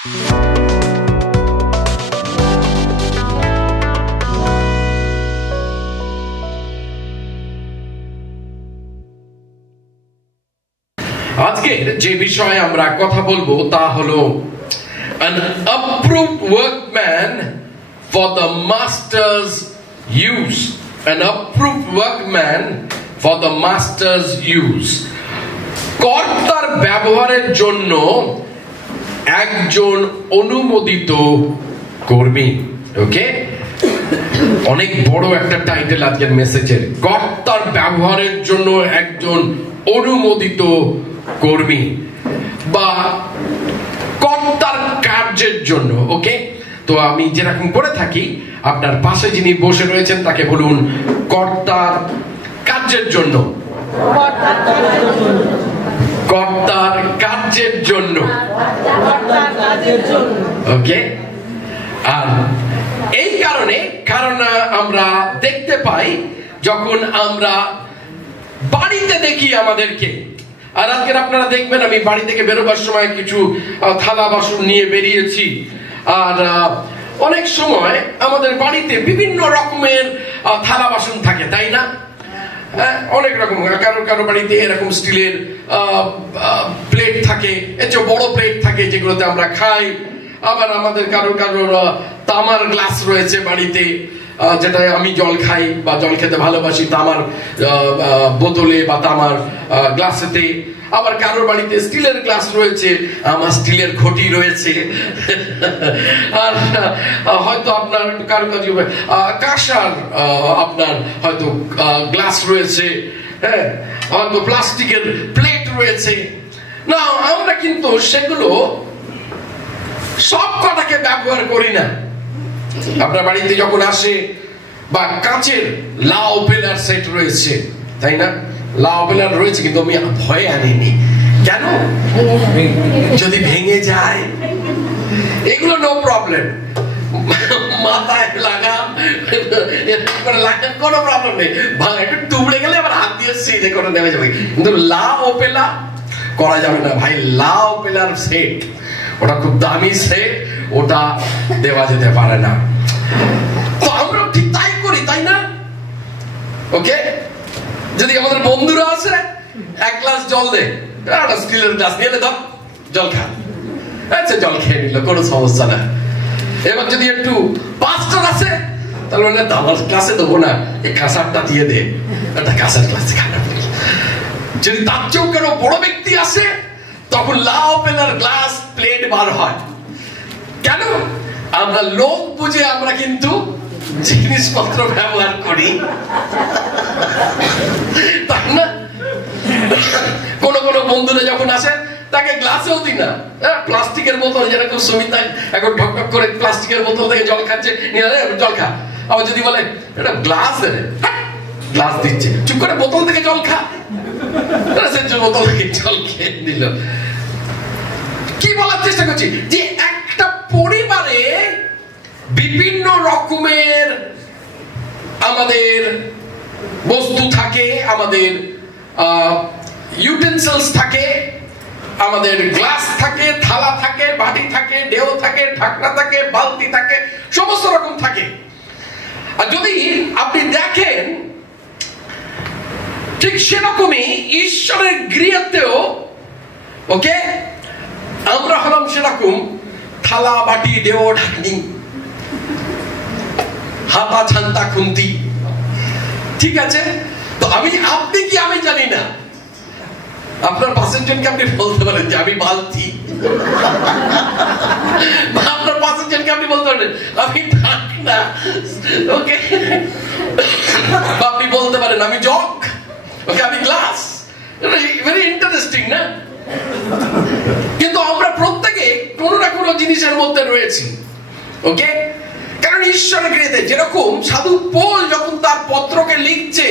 আজকে যে বিষয়ে আমরা কথা বলবো তা হলো an approved workman for the master's use. An approved workman for the master's use. কর্তার ব্যবহারের জন্য একজন অনুমোদিত কর্মী। ওকে, অনেক বড় একটা টাইটেল আজকের মেসেজের, কর্তার ব্যবহারের জন্য একজন অনুমোদিত কর্মী বা কর্তার কার্যের জন্য। ওকে, তো আমি যেরকম করে থাকি, আপনার পাশে যিনি বসে রয়েছেন তাকে বলুন কর্তার কার্যের জন্য। কর্তার কার্যের জন্য। ওকে, আর এই কারণে আমরা দেখতে পাই যখন আমরা বাড়িতে দেখি আমাদেরকে, আর আজকে আপনারা দেখবেন আমি বাড়ি থেকে বেরোবার সময় কিছু থালা বাসন নিয়ে বেরিয়েছি, আর অনেক সময় আমাদের বাড়িতে বিভিন্ন রকমের থালা বাসন থাকে, তাই না? অনেক রকম, কারো বাড়িতে এরকম স্টিলের প্লেট থাকে, এর চেয়ে বড় প্লেট থাকে যেগুলোতে আমরা খাই, আবার আমাদের কারোর তামার গ্লাস রয়েছে বাড়িতে, যেটা আমি জল খাই বা জল খেতে ভালোবাসি তামার বোতলে বা তামার গ্লাসেতে। আবার কারোর বাড়িতে স্টিলের গ্লাস রয়েছে, আমার স্টিলের ঘটি রয়েছে, আর হয়তো আপনার কারো কাঁসার আপনার হয়তো গ্লাস রয়েছে, হ্যাঁ, হয়তো প্লাস্টিকের প্লেট রয়েছে। না, আমরা কিন্তু সেগুলো সব কটাকে ব্যবহার করি না। আপনার বাড়িতে যখন আসে, বা কাঁচের লাউ পেলার সেট রয়েছে, তাই না? লাউ পেলার রয়েছে, কিন্তু আমি ভয়ে আনিনি। কেন? যদি ভেঙে যায়, এগুলো নো প্রবলেম, মাথায় লাগা কোনো প্রবলেম নেই, একটু টুবড়ে গেলে আবার হাত দিয়ে সিধে করে নেমে যাবে। কিন্তু লাউ পেলা করা যাবে না ভাই। লাউ পেলার সেট, ওটা খুব দামি সেট, ওটা দেওয়া যেতে পারে না। তো আমরা ঠিক তাই করি, তাই না? ওকে, যদি আমাদের বন্ধুরা আসে, এক গ্লাস জল দে, একটা স্টিলের গ্লাস নিয়ে দাও, জল খা, আচ্ছা জল খেয়ে নিল, কোনো সমস্যা না। এবার যদি একটু পাঁচটার আসে, তাহলে আমার গ্লাসে দেবো না, এই কাঁসারটা দিয়ে দে, একটা কাঁসার গ্লাসে খানা। যদি তার চেয়েও কেন বড় ব্যক্তি আসে, তখন লাউ পেলার গ্লাস প্লেট বার হয়। কেন? আমরা লোক বুঝে আমরা কিন্তু জিনিসপত্র ব্যবহার করি, তাই না? কোন বন্ধুরা যখন আসে, তাকে গ্লাসেও দিই না, প্লাস্টিকের বোতল, যেরকম সুমিতা এখন ঢক ঢক করে প্লাস্টিকের বোতল থেকে জল খাচ্ছে, জল খা। আবার যদি বলে এটা গ্লাস দে, গ্লাস দিচ্ছে, চুপ করে বোতল থেকে জল খা, বোতল থেকে জল খেয়ে নিল। কি বলার চেষ্টা করছি, যে একটা পরিবারে বিভিন্ন রকমের আমাদের বস্তু থাকে, আমাদের ইউটেনসিলস থাকে, আমাদের গ্লাস থাকে, থালা থাকে, বাটি থাকে, ডেও থাকে, ঢাকনা থাকে, বালতি থাকে, সমস্ত রকম থাকে। আর যদি আপনি দেখেন, ঠিক সেরকমই ঈশ্বরের গৃহেতেও, ওকে, আমরা হলাম সেরকম থালা, বাটি, ডেও, ঢাকনি, হাতা, ছান্তা, খুন্তি, ঠিক আছে? তো আপনি কি আমি জানি না, আপনার পাশের জনকে আপনি বলতে পারেন যে আমি বালতি, আপনার পাশের জনকে আপনি বলতে পারেন আমি ঢাকনা, ওকে, আপনি বলতে পারেন আমি জগ, ওকে, আমি গ্লাস। ভেরি ইন্টারেস্টিং না? কিন্তু আমরা প্রত্যেকে কোনো না কোনো জিনিসের মধ্যে রয়েছি, ওকে। কারণ ঈশ্বরের গৃহেতে যেরকম সাধু পৌল যখন তার পত্রকে লিখছে,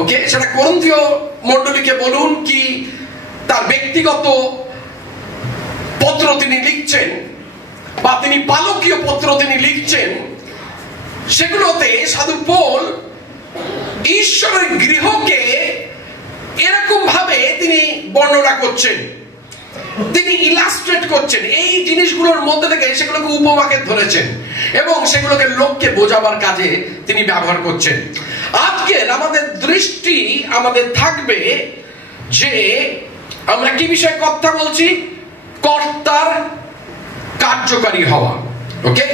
ওকে, সেটা করন্থীয় মণ্ডলীকে বলুন কি তার ব্যক্তিগত পত্র তিনি লিখছেন, বা তিনি পালকীয় পত্র তিনি লিখছেন, সেগুলোতে সাধু পৌল ঈশ্বরের গৃহকে এরকম ভাবে তিনি বর্ণনা করছেন তিনি ইলাস্ট্রেট করছেন এই জিনিসগুলোর মধ্যে থেকে, সেগুলোকে উপমাকে ধরেছেন এবং সেগুলোকে লোককে বোঝাবার কাজে তিনি ব্যবহার করছেন। আজকের আমাদের দৃষ্টি আমাদের থাকবে যে আমরা কি বিষয়ে কথা বলছি? কর্তার কার্যকারী হওয়া। ওকে,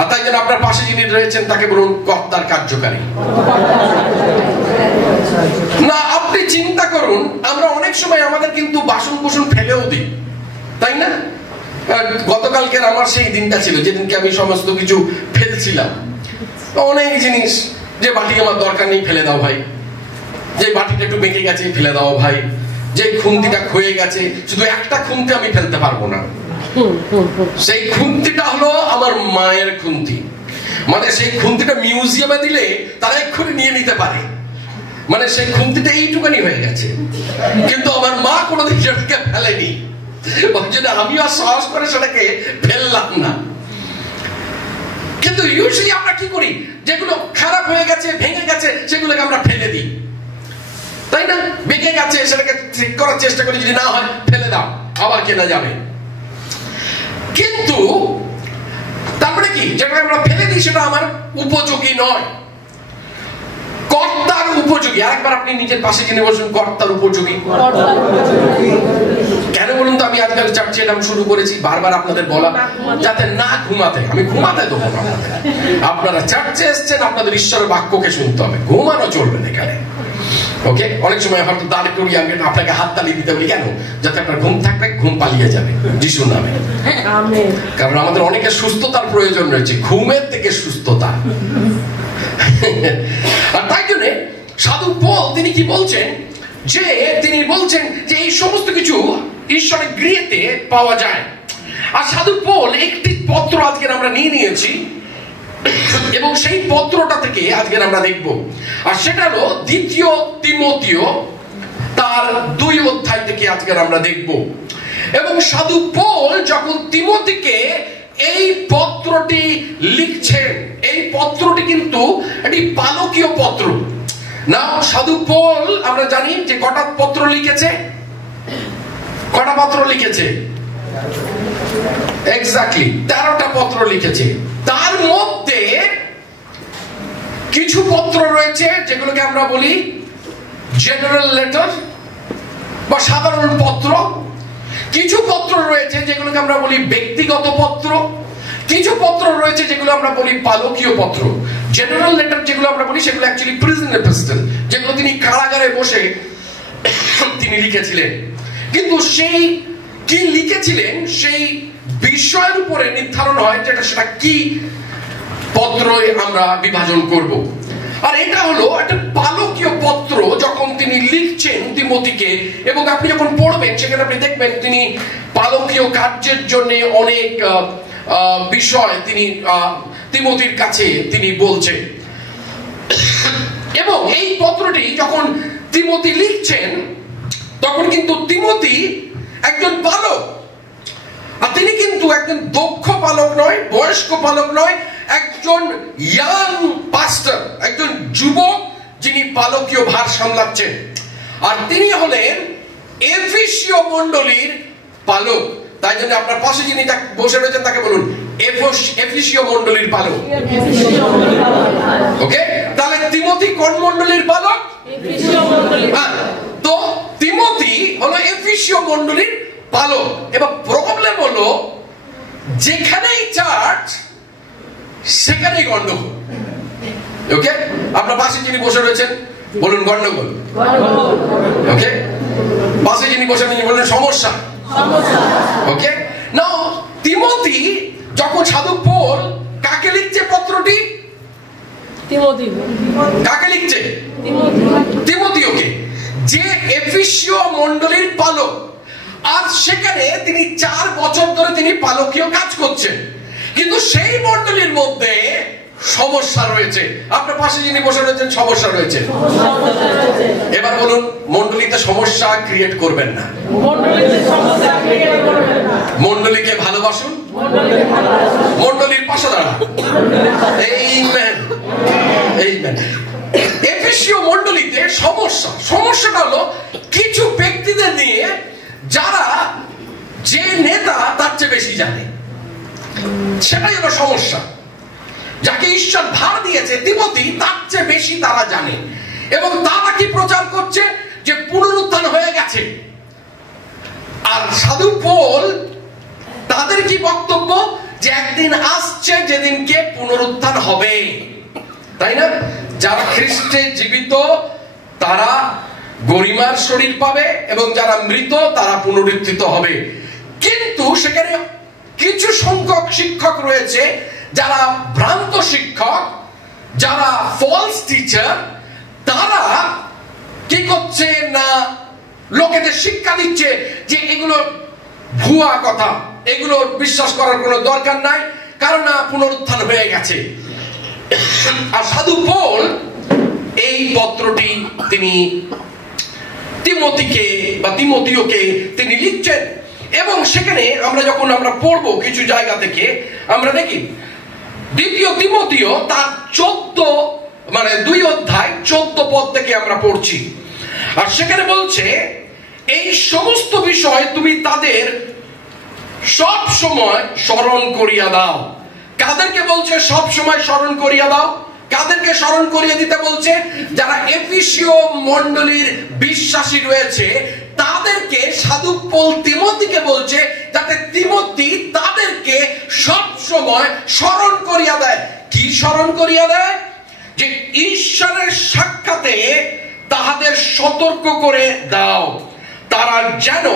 আর তাই জন্য আপনার পাশে যিনি রয়েছেন তাকে বলুন কর্তার কার্যকারী। না, আপনি চিন্তা করুন, আমরা অনেক সময় আমাদের কিন্তু বাসন কুসন ফেলেও দিই, তাই না? গতকালকের আমার সেই দিনটা ছিল যেদিনকে আমি সমস্ত কিছু ফেলছিলাম, অনেক জিনিস, যে বাটি আমার দরকার নেই ফেলে দাও ভাই, যে বাটিটা একটু বেঁকে গেছে ফেলে দাও ভাই, যে খুন্তিটা ক্ষয়ে গেছে, শুধু একটা খুন্তি আমি ফেলতে পারবো না, সেই খুন্তিটা হলো আমার মায়ের খুন্তি, মানে সেই খুন্তিটা মিউজিয়ামে দিলে তারা এক্ষুনি নিয়ে নিতে পারে, মানে সেই খুন্তিটা এইটুকানি হয়ে গেছে, কিন্তু আমার মা কোনোদিন সেটাকে ফেলেনি, আমিও সাহস করে সেটাকে ফেললাম না। কিন্তু ইউজুয়ালি আমরা কি করি, যেগুলো খারাপ হয়ে গেছে, ভেঙে গেছে, সেগুলোকে আমরা ফেলে দিই, তাই না? বেঁকে গেছে সেটাকে ঠিক করার চেষ্টা করি, যদি না হয় ফেলে দাও, আবার কেনা যাবে। কিন্তু তারপরে কি, যেটা আমরা ফেলে দিই সেটা আমার উপযোগী নয়, কর্তার উপযোগী। আরেকবার আপনি নিজের পাশে যিনি বলছেন কর্তার উপযোগী। কেন বলুন তো? আমি আজকাল চার্চে এটা শুরু করেছি বারবার আপনাদের বলা, যাতে না ঘুমাতে, আমি ঘুমাতে দেবো না আপনাদের। আপনারা চার্চে এসছেন, আপনাদের ঈশ্বরের বাক্যকে শুনতে হবে, ঘুমানো চলবে না এখানে। ওকে, অনেক সময় হয়তো দাঁড় করিয়ে আমি আপনাকে হাত তালি দিতে বলি, কেন? যাতে আপনার ঘুম থাকবে, ঘুম পালিয়ে যাবে যিশুর নামে। কারণ আমাদের অনেকের সুস্থতার প্রয়োজন রয়েছে, ঘুমের থেকে সুস্থতা। আর তাই জন্য সাধু পল তিনি কি বলছেন, যে তিনি বলছেন যে এই সমস্ত কিছু ঈশ্বরের গৃহেতে পাওয়া যায়। আর সাধু পল একটি পত্র আজকের আমরা নিয়ে নিয়েছি, এবং সেই পত্রটা থেকে আজকের আমরা দেখব, আর সেটা হলো 2 তিমোথেয় তার 2 অধ্যায় থেকে আজকের আমরা দেখব। এবং সাধু পল যখন তিমোথীকে এই পত্রটি লিখছেন, এই পত্রটি কিন্তু একটি পালকীয় পত্র না। সাধু পল আমরা জানি যে কটা পত্র লিখেছে, কটা পত্র লিখেছে? এক্স্যাক্টলি 13টা পত্র লিখেছে। তার মধ্যে কিছু পত্র রয়েছে যেগুলোকে আমরা বলি জেনারেল লেটার বা সাধারণ পত্র, কিছু পত্র রয়েছে যেগুলোকে আমরা বলি ব্যক্তিগত পত্র, কিছু পত্র রয়েছে যেগুলো আমরা বলি পালকীয় পত্র। জেনারেল লেটার যেগুলো আমরা বলি সেগুলো অ্যাকচুয়ালি প্রিজন এপিস্টল, যেগুলো তিনি কারাগারে বসে তিনি লিখেছিলেন। কিন্তু সেই কি লিখেছিলেন সেই বিষয়ের উপরে নির্ধারণ হয় যেটা সেটা কি পত্রই আমরা বিভাজন করব। আর এটা হলো একটা পালকীয় পত্র যখন তিনি লিখছেন তিমোথীকে, এবং আপনি যখন পড়বেন সেখানে আপনি দেখবেন তিনি পালকীয় কার্যের জন্য অনেক বিষয় তিনি তিমোথীর কাছে তিনি বলছেন। এবং এই পত্রটি যখন তিমোথী লিখছেন তখন কিন্তু তিমোথী একজন পালক, আর তিনি কিন্তু একজন দক্ষ পালক নয়, বয়স্ক পালক নয়, একজন ইয়াং পাস্টর, একজন যুবক যিনি পালকীয় ভার সামলাচ্ছেন। আর তিনি হলেন এফেসীয় মণ্ডলীর পালক। তাই জন্য আপনার পাশে যিনি বসে রয়েছেন তাকে বলুন এফেসীয় মণ্ডলীর পালক। ওকে, তাহলে তিমোথী কোন মণ্ডলীর পালক? তো তিমোথী হলো এফেসীয় মণ্ডলীর পালক। এবার প্রবলেম হলো যেখানেই চার্চ সেখানেই গন্ডগোল। ওকে, আপনার পাশে যিনি বসে রয়েছেন বলুন গন্ডগোল। ওকে, পাশে যিনি বসে রয়েছেন বলুন সমস্যা। ওকে, নাও তিমোথী যখন সাধু পৌল কাকে লিখছে পত্রটি? তিমোথী। কাকে লিখছে? তিমোথীকে, যে এফেসীয় মণ্ডলীর পালক। আর সেখানে তিনি 4 বছর ধরে তিনি পালকীয় কাজ করছেন, কিন্তু সেই মণ্ডলীর মধ্যে সমস্যা রয়েছে। আপনার পাশে যিনি বসে রয়েছেন সমস্যা রয়েছে। এবার বলুন মণ্ডলীতে সমস্যা ক্রিয়েট করবেন না, মণ্ডলীকে ভালোবাসুন, মণ্ডলীর পাশে দাঁড়ান। Amen, amen. এফেসীয় মণ্ডলীতে সমস্যাটা হলো কিছু ব্যক্তিদের নিয়ে যে নেতা তার চেয়ে বেশি জানে, সেটাই হলো সমস্যা। যাকে ঈশ্বর ভার দিয়েছে তিমোথী, তার চেয়ে বেশি তারা জানে। এবং তারা কি প্রচার করছে? যে পুনরুত্থান হয়ে গেছে। আর সাধু পৌল তাদের কি বক্তব্য? যে একদিন আসছে যেদিনকে পুনরুত্থান হবে, তাই না? যারা খ্রিস্টে জীবিত তারা গরিমার শরীর পাবে, এবং যারা মৃত তারা পুনরুত্থিত হবে। কিন্তু সেখানে কিছু সংখ্যক শিক্ষক রয়েছে যারা ভ্রান্ত শিক্ষক, যারা ফলস টিচার। তারা কি করছে না, লোকেদের শিক্ষা দিচ্ছে যে এগুলো ভুয়া কথা, এগুলো বিশ্বাস করার কোনো দরকার নাই, কারণ না পুনরুত্থান হয়ে গেছে। আর সাধু পৌল এই পত্রটি তিনি তিমোথীকে বা তিমোথীয়কে তিনি লিখছেন। এবং সেখানে আমরা পড়বো কিছু জায়গা থেকে, আমরা দেখি দ্বিতীয় তিমোথীয় তার 2 অধ্যায় 14 পদ থেকে আমরা পড়ছি। আর সেখানে বলছে, এই সমস্ত বিষয় তুমি তাদের সব সময় স্মরণ করিয়া দাও। কাদেরকে বলছে সব সময় স্মরণ করিয়া দাও? কাদেরকে স্মরণ করিয়ে দিতে বলছে? যারা এফেসীয় মণ্ডলীর বিশ্বাসী রয়েছে তাদেরকে সাধু পৌল তিমোথীকে বলছে, যাতে তিমোথী তাদেরকে সব সময় স্মরণ করিয়া দেয়। কি স্মরণ করিয়া দেয়? যে ঈশ্বরের সাক্ষাতে তাহাদের সতর্ক করে দাও, তারা যেন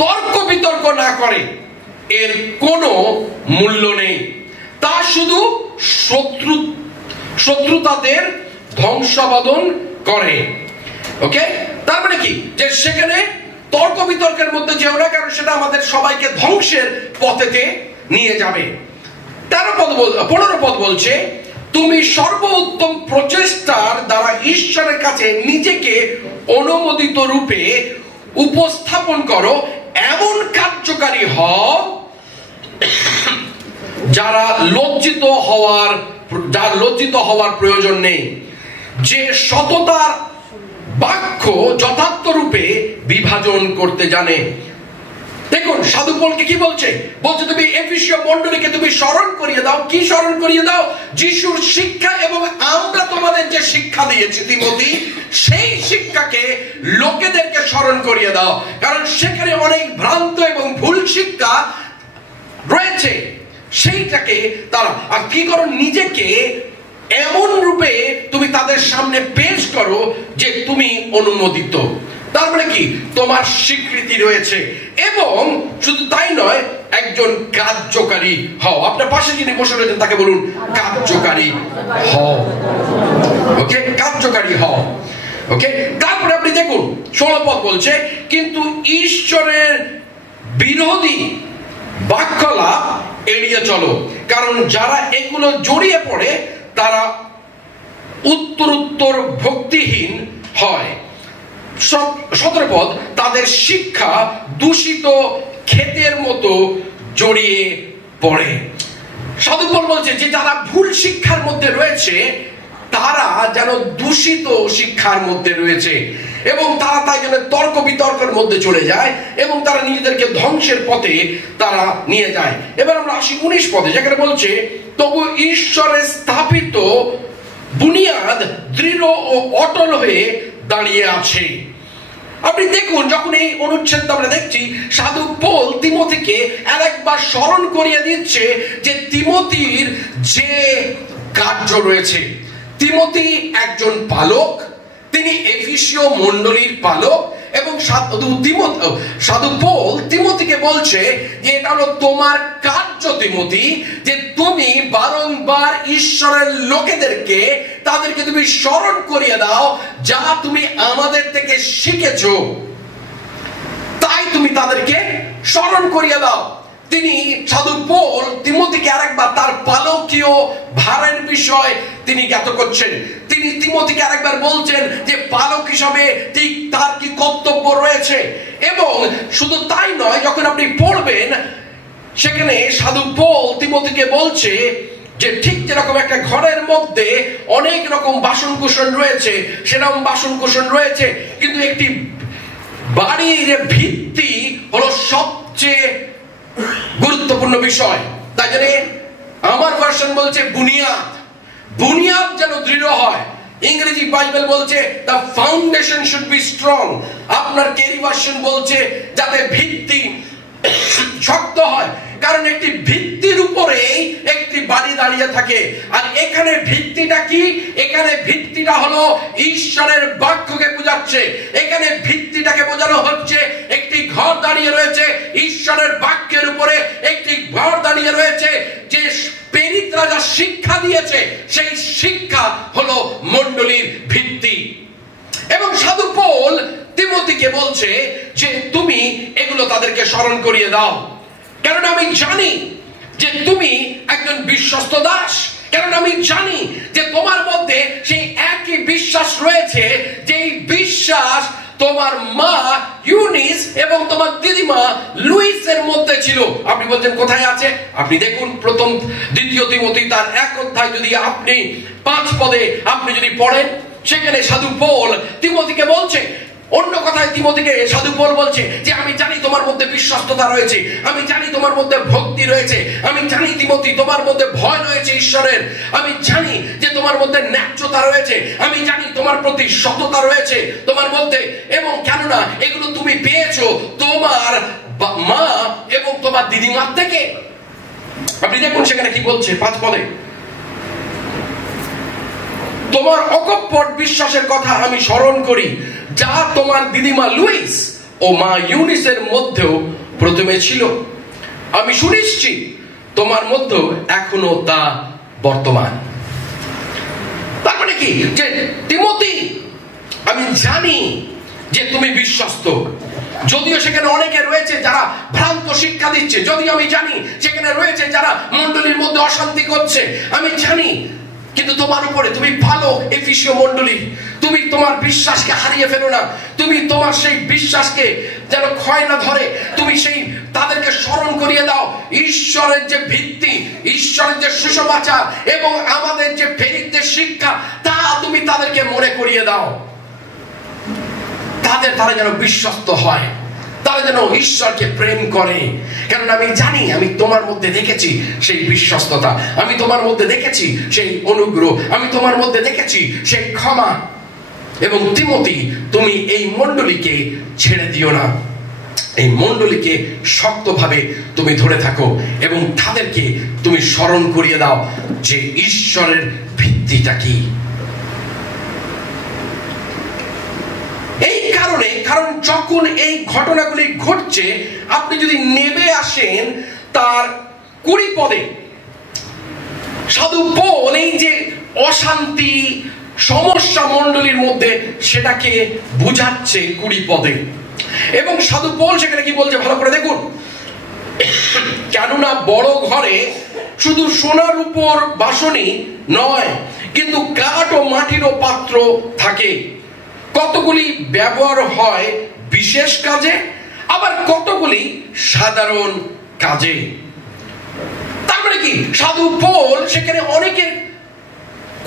তর্ক বিতর্ক না করে, এর কোনো মূল্য নেই। তা শুধু শত্রুতাদের ধ্বংসাবদন করে। ওকে, তার মানে কি? যে সেখানে তর্ক বিতর্কের মধ্যে যেও না, কারণ সেটা আমাদের সবাইকে ধ্বংসের পথেতে নিয়ে যাবে। 15 পদ বলছে, তুমি সর্বোত্তম প্রচেষ্টার দ্বারা ঈশ্বরের কাছে নিজেকে অনুমোদিত রূপে উপস্থাপন করো, এমন কার্যকারী হও যার লজ্জিত হওয়ার প্রয়োজন নেই, যে সততার বাক্য যথার্থ রূপে বিভাজন করতে জানে। দেখুন সাধু পৌলকে কি বলছে? বলছে তুমি এফেসীয় মণ্ডলীকে তুমি স্মরণ করিয়ে দাও। কি স্মরণ করিয়ে দাও? যিশুর শিক্ষা, এবং আমরা তোমাদের যে শিক্ষা দিয়েছি তিমোথী, সেই শিক্ষাকে লোকেদেরকে স্মরণ করিয়ে দাও। কারণ সেখানে অনেক ভ্রান্ত এবং ভুল শিক্ষা রয়েছে, সেইটাকে তারা আর কি করো, নিজেকে এমন রূপে তুমি তাদের সামনে পেশ করো যে তুমি অনুমোদিত। তার মানে কি? তোমার স্বীকৃতি রয়েছে। এবং শুধু তাই নয়, একজন কার্যকারী হও। আপনার পাশে যিনি বসে রয়েছেন তাকে বলুন কার্যকারী হও। ওকে, কার্যকারী হও। ওকে, তারপরে আপনি দেখুন 16 পদ বলছে, কিন্তু ঈশ্বরের বিরোধী বাক্যলাপ এড়িয়ে চলো, কারণ যারা এগুলো জড়িয়ে পড়ে তারা উত্তরোত্তর ভক্তিহীন হয়। 17 পদ, তাদের শিক্ষা দূষিত ক্ষেতের মতো জড়িয়ে পড়ে। সাধু পৌল বলছে যে যারা ভুল শিক্ষার মধ্যে রয়েছে তারা যেন দূষিত শিক্ষার মধ্যে রয়েছে, এবং তারা তাই জন্য তর্ক বিতর্কের মধ্যে চলে যায়, এবং তারা নিজেদেরকে ধ্বংসের পথে তারা নিয়ে যায়। এবার আমরা আসি 19 পদে, যেখানে বলছে, তবু ঈশ্বরের স্থাপিত বুনিয়াদ দৃঢ় ও অটল হয়ে দাঁড়িয়ে আছে। আপনি দেখুন, যখন এই অনুচ্ছেদটা আমরা দেখছি, সাধু পৌল তিমোথীকে আরেকবার স্মরণ করিয়ে দিচ্ছে যে তিমোথীর যে কার্য রয়েছে। তিমোথী একজন পালক, তিনি এফেসীয় মণ্ডলীর পালক, এবং সাধু পৌল তিমোথীকে বলছে যে এটা হলো তোমার কার্য তিমোথী, যে তুমি বারংবার ঈশ্বরের লোকেদেরকে তাদেরকে তুমি স্মরণ করিয়ে দাও, যা তুমি আমাদের থেকে শিখেছো, তাই তুমি তাদেরকে স্মরণ করিয়ে দাও। তিনি সাধু পৌল তিমোথীকে আরেকবার তার পালকীয় ভারের বিষয় তিনি জ্ঞাত করছেন। তিনি তিমোথীকে আরেকবার বলছেন যে পালক হিসাবে ঠিক তার কি কর্তব্য রয়েছে। এবং শুধু তাই নয়, যখন আপনি পড়বেন সেখানে সাধু পৌল তিমোথীকে বলছে যে ঠিক যেরকম একটা ঘরের মধ্যে অনেক রকম বাসন কুসন রয়েছে, সেরকম বাসন কুসন রয়েছে, কিন্তু একটি বাড়ির ভিত্তি হলো সব সবচেয়ে গুরুত্বপূর্ণ বিষয়। তাই জন্য আমার ভার্সন বলছে বুনিয়াদ, বুনিয়াদ যেন দৃঢ় হয়। ইংরেজি বাইবেল বলছে the foundation should be strong। আপনার কেরি ভার্সন বলছে যাতে ভিত্তি শক্ত হয়, কারণ একটি ভিত্তির উপরেই একটি বাড়ি দাঁড়িয়ে থাকে। আর এখানে ভিত্তিটা কি? এখানে ভিত্তিটা হলো ঈশ্বরের বাক্যকে বোঝাচ্ছে। এখানে ভিত্তিটাকে বোঝানো হচ্ছে একটি ঘর দাঁড়িয়ে রয়েছে ঈশ্বরের বাক্যের উপরে, একটি ঘর দাঁড়িয়ে রয়েছে যে প্রেরিতরা যা শিক্ষা দিয়েছে সেই শিক্ষা হলো মণ্ডলীর ভিত্তি। এবং সাধু পৌল তিমোথীকে বলছে যে তুমি এগুলো তাদেরকে স্মরণ করিয়ে দাও, কারণ আমি জানি যে তুমি একজন বিশ্বস্ত দাস, কারণ আমি জানি যে তোমার মধ্যে সেই একই বিশ্বাস রয়েছে যেই বিশ্বাস তোমার মা ইউনিস এবং তোমার দিদিমা লুইসের মধ্যে ছিল। আপনি বলছেন কোথায় আছে? আপনি দেখুন প্রথম দ্বিতীয় তিমোথী তার 1 অধ্যায় যদি আপনি 5 পদে আপনি যদি পড়েন, সেখানে সাধু পৌল তিমোথীকে বলছে, অন্য কথায় তিমোথীকে সাধু পৌল বলছে যে আমি জানি তোমার মধ্যে বিশ্বস্ততা রয়েছে, আমি জানি তোমার মধ্যে ভক্তি রয়েছে, আমি জানি তিমোথী তোমার মধ্যে ভয় রয়েছে ঈশ্বরের, আমি জানি যে তোমার মধ্যে ন্যায্যতা রয়েছে, আমি জানি তোমার প্রতি সততা রয়েছে তোমার মধ্যে, এবং কেননা এগুলো তুমি পেয়েছো তোমার মা এবং তোমার দিদিমার থেকে। আপনি দেখুন সেখানে কি বলছে 5 পদে, তোমার অকপট বিশ্বাসের কথা আমি স্মরণ করি, যা তোমার দিদিমা লুইস ও মা ইউনিসের মধ্যেও প্রথমে ছিল। আমি সুনিশ্চিত তোমার মধ্যেও এখনো তা বর্তমান। তার মানে কি? যে তিমোথী, আমি জানি যে তুমি বিশ্বস্ত, যদিও সেখানে অনেকে রয়েছে যারা ভ্রান্ত শিক্ষা দিচ্ছে, যদিও আমি জানি সেখানে রয়েছে যারা মণ্ডলীর মধ্যে অশান্তি করছে, আমি জানি, কিন্তু তোমার উপরে তুমি ভালো এফিসীয় মণ্ডলী, তুমি তোমার বিশ্বাসকে হারিয়ে ফেলো না, তুমি তোমার সেই বিশ্বাসকে যেন ক্ষয় না ধরে, তুমি সেই তাদেরকে স্মরণ করিয়ে দাও ঈশ্বরের যে ভিত্তি, ঈশ্বরের যে সুসমাচার এবং আমাদের যে প্রেরিতদের শিক্ষা, তা তুমি তাদেরকে মনে করিয়ে দাও, তারা যেন বিশ্বস্ত হয়, তারা যেন ঈশ্বরকে প্রেম করে। কারণ আমি জানি, আমি তোমার মধ্যে দেখেছি সেই বিশ্বস্ততা, আমি তোমার মধ্যে দেখেছি সেই অনুগ্রহ, আমি তোমার মধ্যে দেখেছি সেই ক্ষমা। এবং তিমোথী, তুমি এই মণ্ডলীকে ছেড়ে দিও না, এই মণ্ডলীকে শক্তভাবে তুমি ধরে থাকো এবং তাদেরকে তুমি স্মরণ করিয়ে দাও যে ঈশ্বরের ভিত্তিটা কি। এই কারণে, কারণ যখন এই ঘটনাগুলি ঘটছে, আপনি যদি নেমে আসেন তার 20 পদে, সাধু পৌল এই যে অশান্তি সমস্যা মণ্ডলীর মধ্যে সেটাকে বুঝাচ্ছে 20 পদে। এবং সাধু পৌল সেখানে কি বলছে ভালো করে দেখুন, কেননা বড় ঘরে শুধু সোনার উপর বাসনই নয়, কিন্তু কাঠ ও মাটিরও পাত্র থাকে, কতগুলি ব্যবহার হয় বিশেষ কাজে, আবার কতগুলি সাধারণ কাজে। তার মানে কি? সাধু পৌল সেখানে অনেকের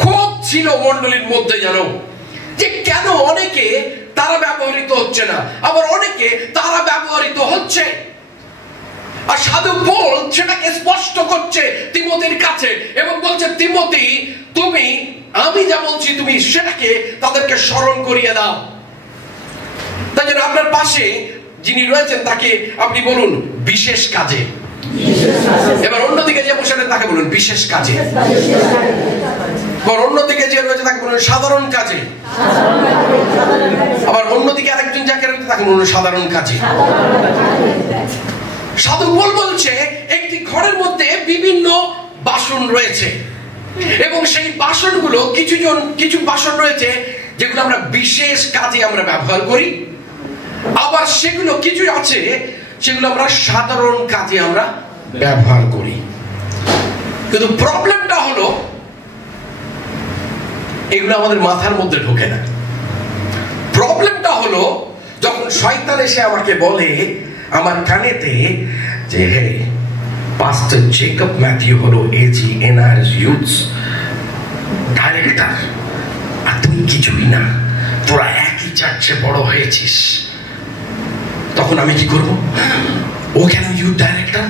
ক্ষোভ ছিল মণ্ডলীর মধ্যে, জানো যে কেন অনেকে তারা ব্যবহৃত হচ্ছে না, আবার অনেকে তারা ব্যবহৃত হচ্ছে। আর সাধু পৌল সেটাকে স্পষ্ট করছে তিমোথীর কাছে এবং বলছে, তিমোথী, তুমি আমি যা বলছি তুমি সেটাকে তাদেরকে স্মরণ করিয়ে দাও। তাই জন্য আপনার পাশে যিনি রয়েছেন তাকে আপনি বলুন বিশেষ কাজে। এবার অন্যদিকে যে বসে তাকে বলুন বিশেষ কাজে। অন্যদিকে যে রয়েছে তাকে বলুন সাধারণ কাজে। আবার অন্যদিকে আরেকজন যাকে রয়েছে তাকে বলুন সাধারণ কাজে। সাধু পৌল বলছে একটি ঘরের মধ্যে বিভিন্ন বাসন রয়েছে এবং সেই বাসনগুলো কিছু বাসন রয়েছে যেগুলো আমরা বিশেষ কাজে আমরা ব্যবহার করি, আবার সেগুলো কিছু আছে সেগুলো আমরা সাধারণ কাজে আমরা ব্যবহার করি। কিন্তু প্রবলেমটা হলো এগুলো আমাদের মাথার মধ্যে ঢোকে না। প্রবলেমটা হলো যখন শয়তান এসে আমাকে বলে আমার কানেতে যে হে পাস্টর জেকব ম্যাথিউ হলো AGNR's ইউথ ডাইরেক্টর, আর তুই কিছুই না, তোরা একই চার্চে বড় হয়েছিস, তখন আমি কি করব? ও কেন ইউথ ডাইরেক্টর?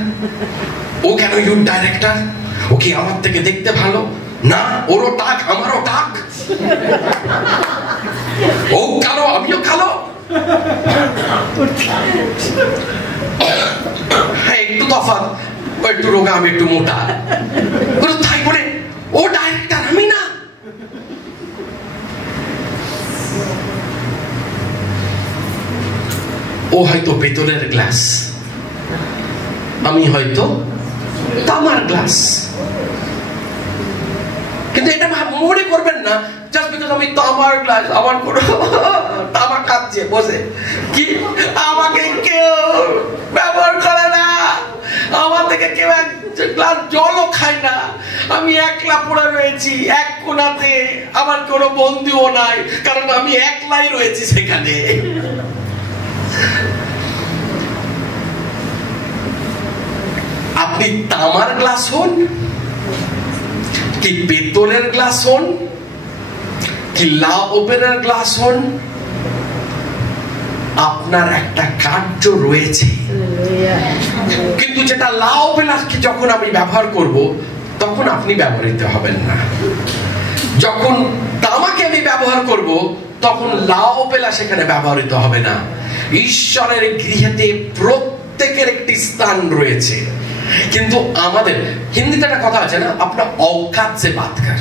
ও কেন ইউথ ডাইরেক্টর? ও কি আমার থেকে দেখতে ভালো? না, ওরও টাক আমারও টাক। ও কালো আমিও কালো। হ্যাঁ, একটু তফাৎ, ও একটু রোগা আমি একটু মোটা, তাই বলে ও ডাইরেক্টর আমি না। ও হয়তো পেতলের গ্লাস, আমি হয়তো তামার গ্লাস। কিন্তু এটা মনে করবেন না জাস্ট বিকজ আমি তামার গ্লাস, আমার কোনো তামা খাচ্ছে বসে কি আমাকে কেউ ব্যবহার করে না, আমার থেকে কেউ এক গ্লাস জলও খায় না, আমি একলা পড়ে রয়েছি এক কোণাতে, আমার কোনো বন্ধুও নাই, কারণ আমি একলাই রয়েছি সেখানে। আপনি তামার গ্লাস হন কি পেতলের গ্লাস হন কি লা ওপেরার গ্লাস হন, আপনার একটা কার্য রয়েছে। কিন্তু যেটা লা ওপেরাকে যখন আমি ব্যবহার করব তখন আপনি ব্যবহৃত হবেন না। যখন তামাকে আমি ব্যবহার করব তখন লা ওপেরা সেখানে ব্যবহৃত হবে না। ঈশ্বরের গৃহেতে প্রত্যেকের একটি স্থান রয়েছে। কিন্তু আমাদের হিন্দিতে একটা কথা আছে না, আপনার औकात से बात कर,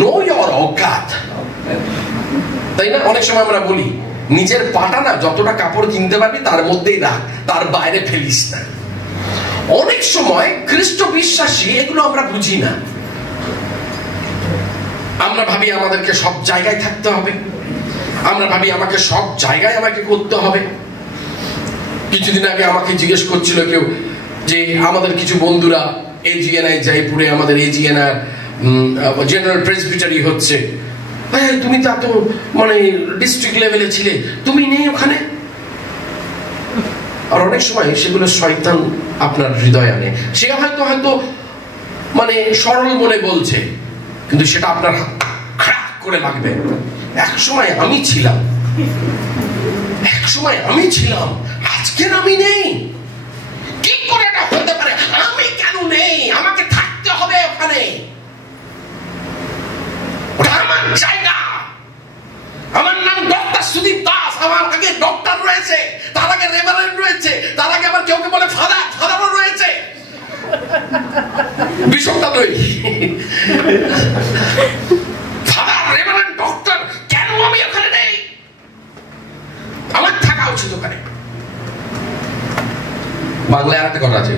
নো योर औकात, তাই না? অনেক সময় আমরা বলি নিজের পাটা না যতটা কাপড় কিনতে পারবি তার মধ্যেই রাখ, তার বাইরে ফেলিস না। অনেক সময় খ্রিস্ট বিশ্বাসী এগুলো আমরা বুঝি না। আমরা ভাবি আমাদেরকে সব জায়গায় থাকতে হবে, আমরা ভাবি আমাকে সব জায়গায় আমাকে করতে হবে। কিছুদিন আগে আমাকে জিজ্ঞেস করছিল কেউ যে আমাদের কিছু বন্ধুরা এজিএনআই জয়পুরে আমাদের এজিএনআর জেনারেল প্রেসবিটারি হচ্ছে, তুমি তো এত মানে ডিস্ট্রিক্ট লেভেলে ছিলে, তুমি নেই ওখানে। আর অনেক সময় সেগুলো শয়তান আপনার হৃদয় আনে। সে হয়তো হয়তো মানে সরল বলে বলছে, কিন্তু সেটা আপনার খারাপ করে লাগবে। এক সময় আমি ছিলাম, এক সময় আমি ছিলাম, আজকের আমি নেই। কি করে এটা হতে পারে? আমি কেন নেই? আমাকে থাকতে হবে ওখানে, ওটা আমার জায়গা। আমার নাম ডক্টর সুদীপ দাস, আমার আগে ডক্টর রয়েছে, তার আগে রেভারেন্ড রয়েছে, তার আগে আবার কেউ বলে ফাদার, ফাদারও রয়েছে, বিশপটা নই, ফাদার, রেভারেন্ড, ডক্টর। কেন আমি ওখানে নেই? আমার থাকা উচিত ওখানে। বাংলায় আর একটা কথা আছে,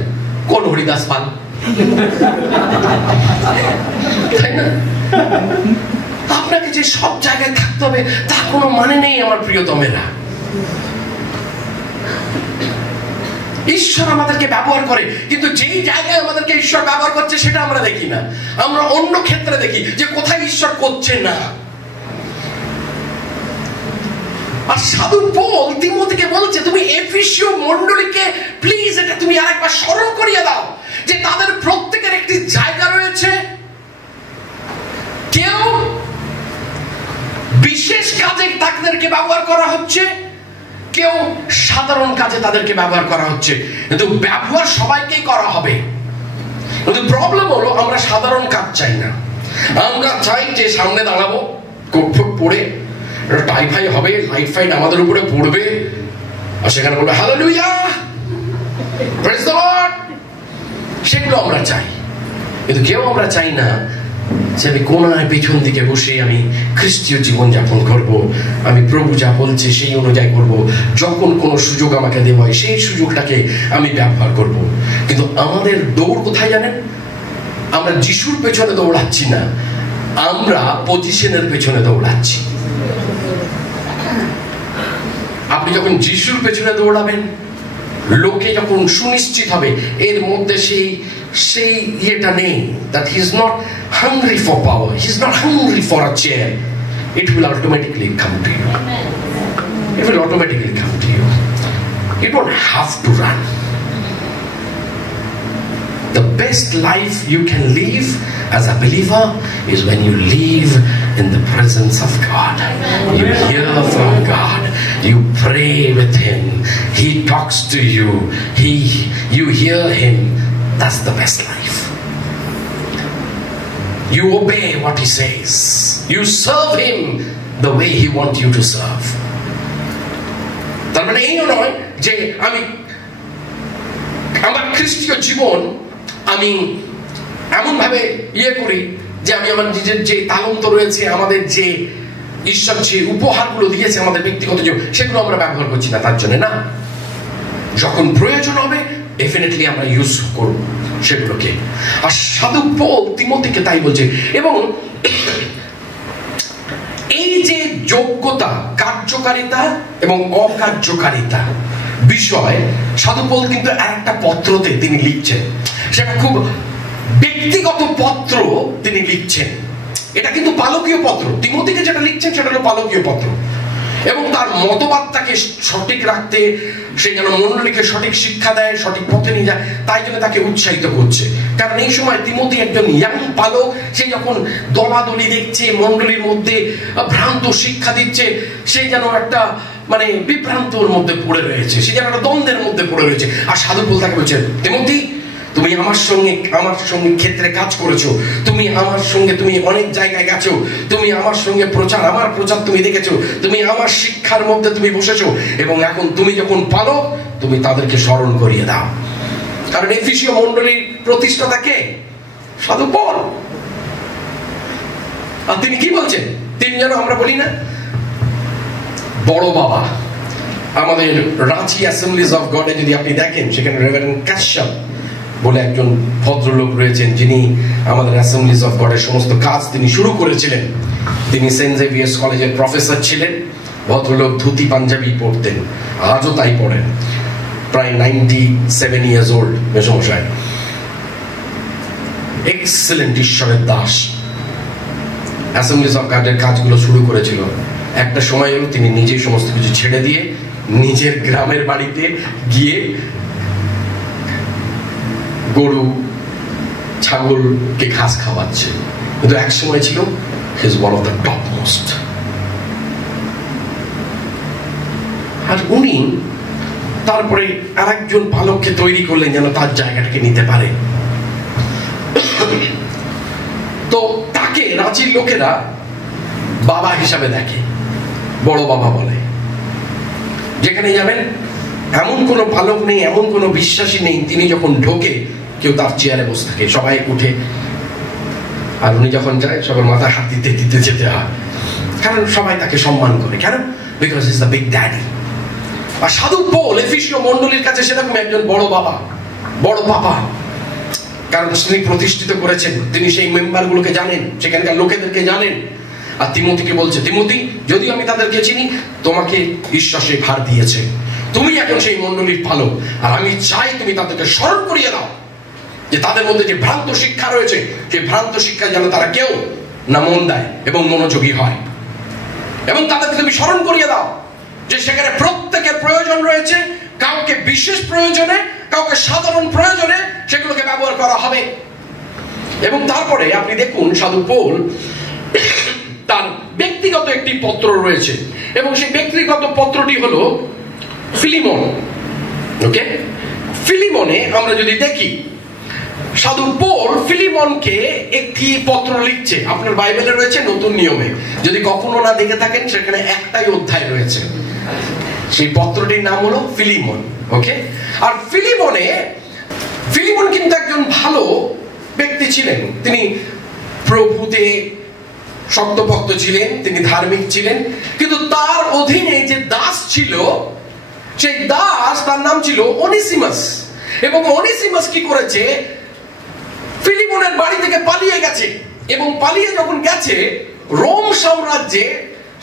কোন হরিদাস পাল, তাই না? আপনাকে যে সব জায়গায় থাকতে হবে তার কোনো মানে নেই আমার প্রিয়তমেরা। ঈশ্বর আমাদেরকে ব্যবহার করে, কিন্তু যেই জায়গায় আমাদেরকে ঈশ্বর ব্যবহার করছে সেটা আমরা দেখি না। আমরা অন্য ক্ষেত্রে দেখি যে কোথায় ঈশ্বর করছে না। আর সাধু পৌল তিমোথীকে বলছে, তুমি এফেসীয় মণ্ডলীকে প্লিজ এটা তুমি আরেকবার স্মরণ করিয়ে দাও যে তাদের প্রত্যেকের একটি জায়গা রয়েছে। কেউ বিশেষ কাজে তাদেরকে ব্যবহার করা হচ্ছে, কেউ সাধারণ কাজে তাদেরকে ব্যবহার করা হচ্ছে, কিন্তু ব্যবহার সবাইকেই করা হবে। কিন্তু প্রবলেম হলো আমরা সাধারণ কাজ চাই না। আমরা চাই যে সামনে দাঁড়াবো, কোট পরে, টাই ফাই হবে, লাইট ফাইট আমাদের উপরে পড়বে, আর সেখানে বলবে হালেলুয়া, প্রেজ দ্য লর্ড। সেগুলো আমরা চাই, কিন্তু কেউ আমরা চাই না যে আমি কোনায় পেছন দিকে বসে আমি খ্রিস্টীয় জীবন যাপন করব, আমি প্রভু যা বলছে সেই অনুযায়ী করব, যখন কোনো সুযোগ আমাকে দেওয়া হয় সেই সুযোগটাকে আমি ব্যবহার করব। কিন্তু আমাদের দৌড় কোথায় জানেন? আমরা যিশুর পেছনে দৌড়াচ্ছি না, আমরা পজিশনের পেছনে দৌড়াচ্ছি। আপনি যখন যিশুর পেছনে দৌড়াবেন, লোকে যখন সুনিশ্চিত হবে এর মধ্যে সেই ইয়েটা নেই, that he is not hungry for power, he is not hungry for a chair, it will automatically come to you. It will automatically come to you. You don't have to run. The best life you can live as a believer is when you live in the presence of God. You hear from God. You pray with him. He talks to you. You hear him. That's the best life. You obey what he says. You serve him the way he wants you to serve. তার মানে এই নয় যে আমি আমার খ্রিস্টীয় জীবন আমি এমন ভাবে করি যে আমি আমার নিজের যে তালন্ত রয়েছে, আমাদের যে ঈশ্বর যে উপহারগুলো দিয়েছে আমাদের ব্যক্তিগত জীবন, সেগুলো আমরা ব্যবহার করছি না। তার জন্য না, যখন প্রয়োজন হবে ডেফিনেটলি আমরা ইউজ করব সেগুলোকে। আর সাধু পৌল তিমোথীকে তাই বলছে। এবং এই যে যোগ্যতা, কার্যকারিতা এবং অকার্যকারিতা বিষয় সাধু পৌল কিন্তু আরেকটা পত্রতে তিনি লিখছেন, সেটা খুব ব্যক্তিগত পত্র তিনি লিখছেন। এটা কিন্তু পালকীয় পত্র। তিমোথীকে যেটা লিখছেন সেটা হলো পালকীয় পত্র, এবং তার মতবাদটাকে সঠিক রাখতে সে যেন মণ্ডলীকে সঠিক শিক্ষা দেয়, সঠিক পথে নিয়ে যায়, তাই জন্য তাকে উৎসাহিত করছে। কারণ এই সময় তিমোথী একজন ইয়াং পালক, সে যখন দলাদলি দেখছে, মণ্ডলীর মধ্যে ভ্রান্ত শিক্ষা দিচ্ছে, সে যেন একটা মানে বিভ্রান্তর মধ্যে পড়ে রয়েছে, সে যেন একটা দ্বন্দ্বের মধ্যে পড়ে রয়েছে। আর সাধু পৌল তাকে বলছে, তিমোথী তুমি আমার সঙ্গে ক্ষেত্রে কাজ করেছো, তুমি আমার সঙ্গে তুমি অনেক জায়গায় গেছো, তুমি আমার সঙ্গে আমার প্রচার তুমি দেখেছো, তুমি আমার শিক্ষার মধ্যে তুমি বসেছো, এবং এখন তুমি যখন পারো তুমি তাদেরকে স্মরণ করিয়ে দাও। কারণ এফিসীয় মণ্ডলীর প্রতিষ্ঠাতা কে? সাধু পৌল। আর তিনি কি বলছেন? তিনি যেন আমরা বলি না বড় বাবা। আমাদের রাঁচি অ্যাসেম্বলিজ অফ গডে যদি আপনি দেখেন, সেখানে রেভারেন্ড কাশ্যপ বলে একজন ভদ্রলোক রয়েছেন, যিনি আমাদের অ্যাসেম্বলিজ অফ গডের সমস্ত কাজ তিনি শুরু করেছিলেন। তিনি সেন্ট জেভিয়ার্স কলেজের প্রফেসর ছিলেন। ভদ্রলোক ধুতি পাঞ্জাবি পরতেন, আজও তাই পড়েন, প্রায় 97 ইয়ার্স ওল্ড মেসমশাই। এক্সেলেন্ট ঈশ্বরের দাস। অ্যাসেম্বলিজ অফ গডের কাজগুলো শুরু করেছিল। একটা সময় হলো তিনি নিজেই সমস্ত কিছু ছেড়ে দিয়ে নিজের গ্রামের বাড়িতে গিয়ে গরু ছাগলকে ঘাস খাওয়াচ্ছে। কিন্তু এক সময় ছিল he is one of the topmost. আর উনি তারপরে আরেকজন পালককে তৈরি করলেন যেন তার জায়গাটাকে নিতে পারে। তো তাকে রাঁচির লোকেরা বাবা হিসাবে দেখে, বড় বাবা বলে। যেখানে যাবেন এমন কোনো পালক নেই, এমন কোনো বিশ্বাসী নেই, তিনি যখন ঢোকে কেউ তার চেয়ারে বসে থাকে, সবাই উঠে, আর উনি যখন যায় সবার মাথায় হাত দিতে দিতে যেতে হয়, কারণ সবাই তাকে সম্মান করে। কেন? Because is the big daddy. আর সাধু পৌল এফিসীয় মণ্ডলীর কাছে সেরকম একজন বড় বাবা, বড় পাপা, কারণ তিনি প্রতিষ্ঠিত করেছেন, তিনি সেই মেম্বারগুলোকে জানেন, সেখানকার লোকেদেরকে জানেন। আর তিমোথীকে বলছে, তিমোথী যদিও আমি তাদেরকে চিনি, তোমাকে ঈশ্বর সেই ভার দিয়েছে, তুমি এখন সেই মণ্ডলীর পালক, আর আমি চাই তুমি তাদেরকে স্মরণ করিয়ে দাও যে তাদের মধ্যে যে ভ্রান্ত শিক্ষা রয়েছে, সেই ভ্রান্ত শিক্ষা যেন তারা কেউ না মন দেয় এবং মনোযোগী হয়। এবং তাদেরকে তুমি স্মরণ করিয়ে দাও যে সেখানে প্রত্যেকের প্রয়োজন রয়েছে, কাউকে বিশেষ প্রয়োজনে, কাউকে সাধারণ প্রয়োজনে সেগুলোকে ব্যবহার করা হবে। এবং তারপরে আপনি দেখুন সাধু পৌল তার ব্যক্তিগত একটি পত্র রয়েছে, এবং সেই ব্যক্তিগত পত্রটি হলো ফিলিমন। ওকে, ফিলিমনে আমরা যদি দেখি, সাধু পৌল ফিলিমনকে একটি পত্র লিখছে। আপনার বাইবেলে রয়েছে নতুন নিয়মে, যদি কখনো না দেখে থাকেন সেখানে একটাই অধ্যায় রয়েছে, সেই পত্রটির নাম হলো ফিলিমন। ওকে, আর ফিলিমন কিন্তু একজন ভালো ব্যক্তি ছিলেন। তিনি প্রভুতে শক্তভক্ত ছিলেন, তিনি ধার্মিক ছিলেন, কিন্তু তার অধীনে যে দাস ছিল, সেই দাস তার নাম ছিল অনিসিমাস। এবং অনিসিমাস কি করেছে? ফিলিমনের বাড়ি থেকে পালিয়ে গেছে, এবং পালিয়ে যখন গেছে রোম সাম্রাজ্যে,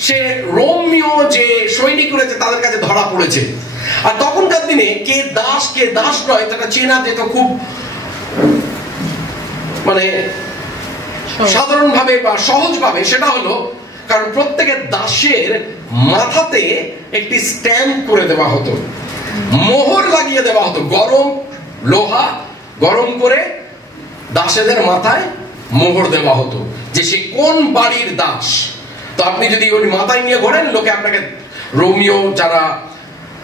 সে রোমীয় যে সৈনিক রয়েছে তাদের কাছে ধরা পড়েছে। আর তখনকার দিনে কে দাস নয় সেটা চেনা যেত খুব মানে সাধারণভাবে বা সহজভাবে। সেটা হলো কারণ প্রত্যেকের দাসের মাথাতে একটি স্ট্যাম্প করে দেওয়া হতো, মোহর লাগিয়ে দেওয়া হতো, লোহা গরম করে দাসেদের মাথায় মোহর দেওয়া হতো যে সে কোন বাড়ির দাস। তো আপনি যদি ওই মাথায় নিয়ে ঘোরেন, লোকে আপনাকে রোমিও যারা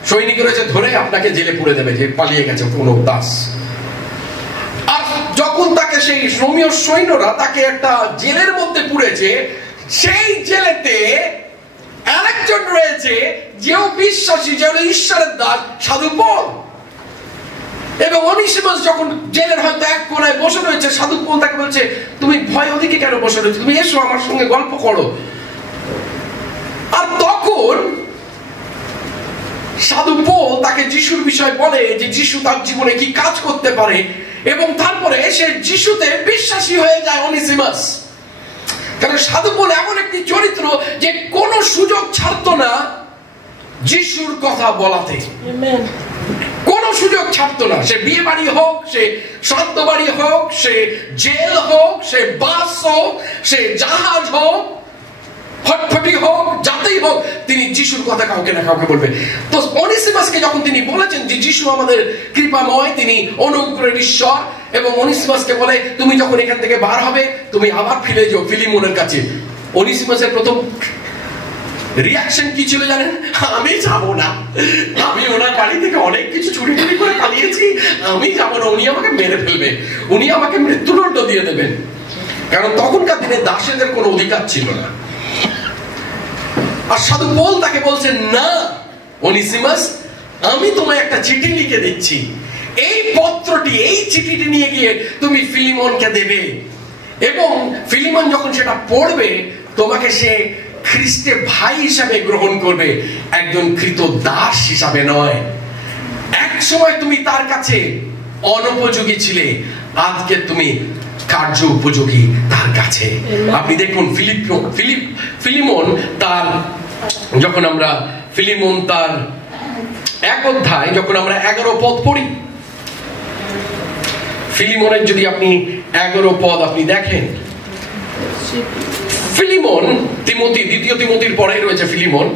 সৈনিক রয়েছে ধরে আপনাকে জেলে পুরে দেবে যে পালিয়ে গেছে কোনো দাস। আর যখন তাকে সেই রোমিও সৈন্যরা তাকে একটা জেলের মধ্যে পুরেছে, সেই জেলেতে আরেকজন রয়েছে যেও বিশ্বাসী, যে হলো ঈশ্বরের দাস, সাধু পৌল। এবং অনিসিমাস যখন জেলের হয়তো এক কোণায় বসে রয়েছে, সাধু পৌল তাকে বলছে, তুমি ভয় ওদিকে কেন বসে রয়েছে, তুমি এসো আমার সঙ্গে গল্প করো। আর তখন সাধু পৌল তাকে যিশুর বিষয় বলে যে যিশু তার জীবনে কি কাজ করতে পারে, এবং তারপরে সে যিশুতে বিশ্বাসী হয়ে যায় অনিসিমাস। কারণ সাধু পৌল এমন একটি চরিত্র যে কোন সুযোগ ছাড়তো না যিশুর কথা বলাতে, কোন সুযোগ ছাড়তো না। সে বিয়ে বাড়ি হোক, সে শ্রাদ্ধ বাড়ি হোক, সে জেল হোক, সে বাস হোক, সে জাহাজ হোক, ফটফটি হোক, যাতেই হোক, তিনি যিশুর কথা কাউকে না কাউকে বলবে। তো অনিসিমাসকে যখন তিনি বলেছেন যে যিশু আমাদের কৃপাময়, তিনি অনুগ্রহের ঈশ্বর, এবং অনিসিমাসকে বলে তুমি যখন এখান থেকে বার হবে তুমি আবার ফিরে যাও ফিলিমনের কাছে। অনিসিমাসের প্রথম রিয়াকশন কি ছিল জানেন? আমি যাব না, আমি ওনার বাড়ি থেকে অনেক কিছু চুরি চুরি করে পালিয়েছি, আমি যাব না, উনি আমাকে মেরে ফেলবে, উনি আমাকে মৃত্যুদণ্ড দিয়ে দেবেন। কারণ তখনকার দিনে দাসেদের কোনো অধিকার ছিল না। আর সাধু পৌল তাকে বলছেন, না অনিসিমাস, আমি তোমায় একটা চিঠি লিখে দিচ্ছি, এই পত্রটি, এই চিঠিটি নিয়ে গিয়ে তুমি ফিলিমনকে দেবে, এবং ফিলিমন যখন সেটা পড়বে তোমাকে সে খ্রিস্টে ভাই হিসাবে গ্রহণ করবে, একজন কৃত দাস হিসাবে নয়। এক সময় তুমি তার কাছে অনুপযোগী ছিলে, আজকে তুমি কার্য উপযোগী তার কাছে। আপনি দেখুন ফিলিমন তার, যখন আমরা ফিলিমন তার 1 অধ্যায় যখন আমরা 11 পদ পড়ি, ফিলিমনের যদি আপনি 11 পদ আপনি দেখেন, ফিলিমন তিমোথি, 2 তিমোথির পরেই রয়েছে ফিলিমন।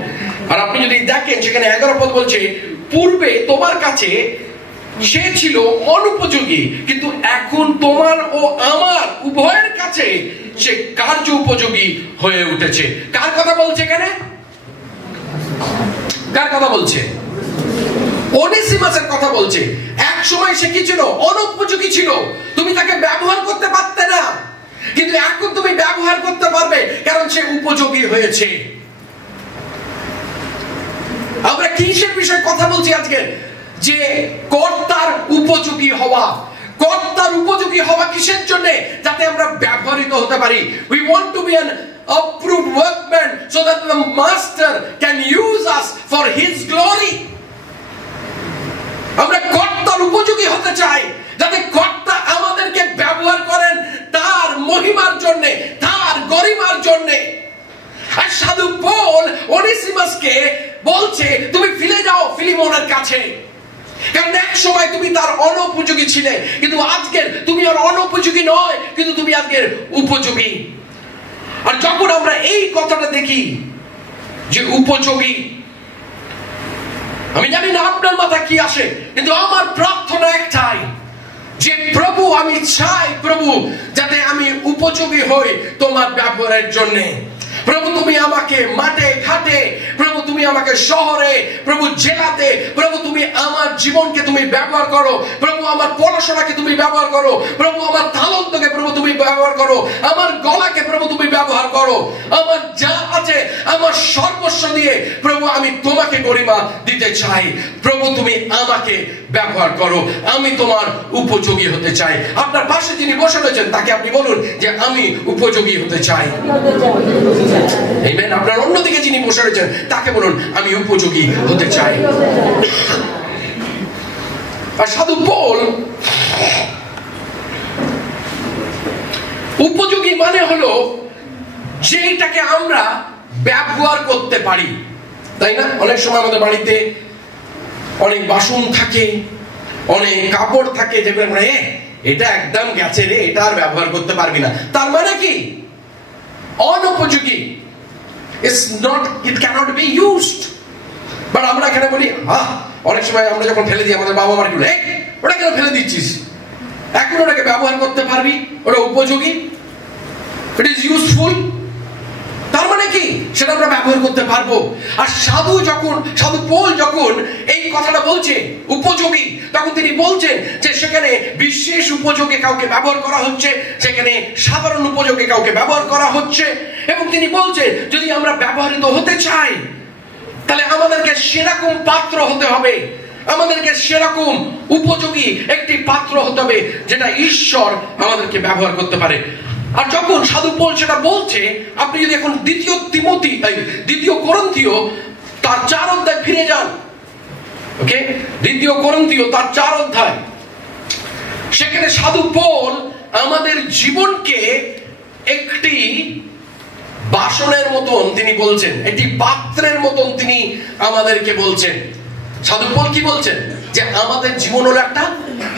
আর আপনি যদি দেখেন সেখানে 11 পদ বলছে, পূর্বে তোমার কাছে সে ছিল অনুপযোগী, কিন্তু এখন তোমার ও আমার উভয়ের কাছে সে কার্য উপযোগী হয়ে উঠেছে। কার কথা বলছে এখানে? কার কথা বলছে? অনিসিমাসের কথা বলছে। এক সময় সে কি ছিল? অনুপযোগী ছিল, তুমি তাকে ব্যবহার করতে পারতে না, কিন্তু এখন তুমি ব্যবহার করতে পারবে, কারণ সে উপযোগী হয়েছে। আমরা কিসের বিষয়ে কথা বলছি আজকে? যে কর্তার উপযোগী হওয়া। কর্তার উপযোগী হওয়া কিসের জন্য? যাতে আমরা ব্যবহৃত হতে পারি। We want to be an approved workman so that the master can use us for his glory. আমরা কর্তার উপযোগী হতে চাই, যাতে কর্তা আমাদেরকে ব্যবহার করেন তার মহিমার জন্য, তার গরিমার জন্য। আর সাধু পৌল অনিসিমাসকে বলছে তুমি ফিরে যাও ফিলিমনের কাছে, কারণ এক সময় তুমি তার অনুপযোগী ছিলে, কিন্তু আজকে তুমি আর অনুপযোগী নয়, কিন্তু তুমি আজকে উপযোগী। আর যখন আমরা এই কথাটা দেখি যে উপযোগী, আমি জানি না আপনার মাথা কি আসে, কিন্তু আমার প্রার্থনা একটাই, যে প্রভু আমি চাই, প্রভু যাতে আমি উপযোগী হই তোমার ব্যবহারের জন্য। প্রভু তুমি আমাকে মাঠে ঘাটে, প্রভু তুমি আমাকে শহরে, প্রভু জেলাতে, প্রভু তুমি আমার জীবনকে তুমি ব্যবহার করো, প্রভু আমার পড়াশোনাকে তুমি ব্যবহার করো, প্রভু আমার তালন্তকে প্রভু তুমি ব্যবহার করো, আমার গলাকে প্রভু তুমি ব্যবহার করো, আমার যা আছে আমার সর্বস্ব দিয়ে প্রভু আমি তোমাকে গরিমা দিতে চাই। প্রভু তুমি আমাকে ব্যবহার করো, আমি তোমার উপযোগী হতে চাই। আপনার পাশে যিনি বসে রয়েছেন তাকে আপনি বলুন যে আমি উপযোগী হতে চাই। আমেন। আপনার অন্যদিকে যিনি বসে রয়েছেন তাকে বলুন আমি উপযোগী হতে চাই। আর সাধু পৌল, উপযোগী মানে হলো যেটাকে আমরা ব্যবহার করতে পারি, তাই না? অনেক সময় আমাদের বাড়িতে অনেক বাসন থাকে, অনেক কাপড় থাকে, যেগুলো এটা একদম গেছে রে, এটা আর ব্যবহার করতে পারবি না। তার মানে কি? অনুপযোগী। It cannot be used. But আমরা এখানে বলি, অনেক সময় আমরা যখন ফেলে দিই আমাদের বাবা মার, ওটা কেন ফেলে দিচ্ছিস, এখন ওটাকে ব্যবহার করতে পারবি, ওটা উপযোগী, ইট ইজ ইউজফুল। তার মানে কি? সেটা আমরা ব্যবহার করতে পারবো। আর সাধু পৌল যখন এই কথাটা বলছে উপযোগী, তখন তিনি বলছেন যে সেখানে বিশেষ উপযোগে কাউকে ব্যবহার করা হচ্ছে, সেখানে সাধারণ উপযোগে কাউকে ব্যবহার করা হচ্ছে। এবং তিনি বলছেন যদি আমরা ব্যবহৃত হতে চাই তাহলে আমাদেরকে সেরকম পাত্র হতে হবে, আমাদেরকে সেরকম উপযোগী একটি পাত্র হতে হবে যেটা ঈশ্বর আমাদেরকে ব্যবহার করতে পারে। আর যখন সাধু পৌল সেটা বলছে, আপনি যদি এখন দ্বিতীয় করিন্থীয় তার 4 অধ্যায় ফিরে যান, ওকে, দ্বিতীয় করিন্থীয় তার 4 অধ্যায়, সেখানে সাধু পৌল আমাদের জীবনকে একটি বাসনের মতন তিনি বলছেন, একটি পাত্রের মতন তিনি আমাদেরকে বলছেন। সাধু পৌল কি বলছেন? যে আমাদের জীবন হলো একটা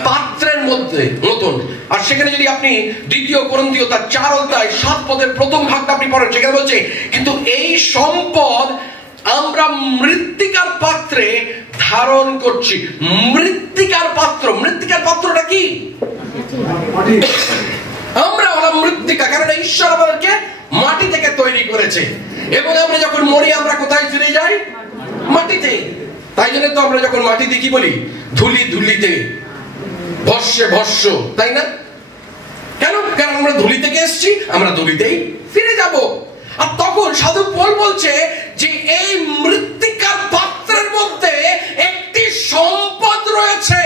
পাত্রের মতন। আর সেখানে যদি আপনি দ্বিতীয় করিন্থীয় তার 4 অধ্যায় 7 পদের প্রথম ভাগটা আপনি পড়েন, সেখানে বলছে কিন্তু এই সম্পদ আমরা মৃত্তিকার পাত্রে ধারণ করছি। মৃত্তিকার পাত্রটা কি? আমরা হলাম মৃত্তিকা, কারণ ঈশ্বর আমাদেরকে মাটি থেকে তৈরি করেছে। এবং আমরা যখন মরি আমরা কোথায় ফিরে যাই? মাটিতে। তাই জন্য তো আমরা যখন মাটিতে কি বলি? ধুলিতে, ভস্যে ভস্য, তাই না? কেন? কারণ আমরা ধুলি থেকে এসেছি, আমরা ধুলিতেই ফিরে যাব। আর তখন সাধু পৌল বলছে যে এই মৃত্তিকার পাত্রের মধ্যে একটি সম্পদ রয়েছে।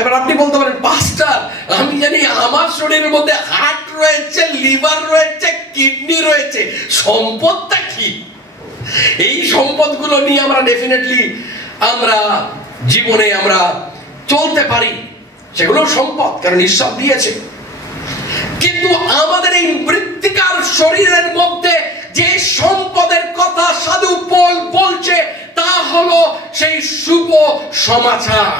এবার আপনি বলতে পারেন, পাস্টার আমি জানি আমার শরীরের মধ্যে হার্ট রয়েছে, লিভার রয়েছে, কিডনি রয়েছে, সম্পদটা কি? এই সম্পদগুলো নিয়ে আমরা ডেফিনেটলি আমরা জীবনে আমরা চলতে পারি, সেগুলো সম্পদ, কারণ ঈশ্বর দিয়েছে। কিন্তু আমাদের এই মৃত্তিকার শরীরের মধ্যে যে সম্পদের কথা সাধু পৌল বলছে তা হলো সেই শুভ সমাচার।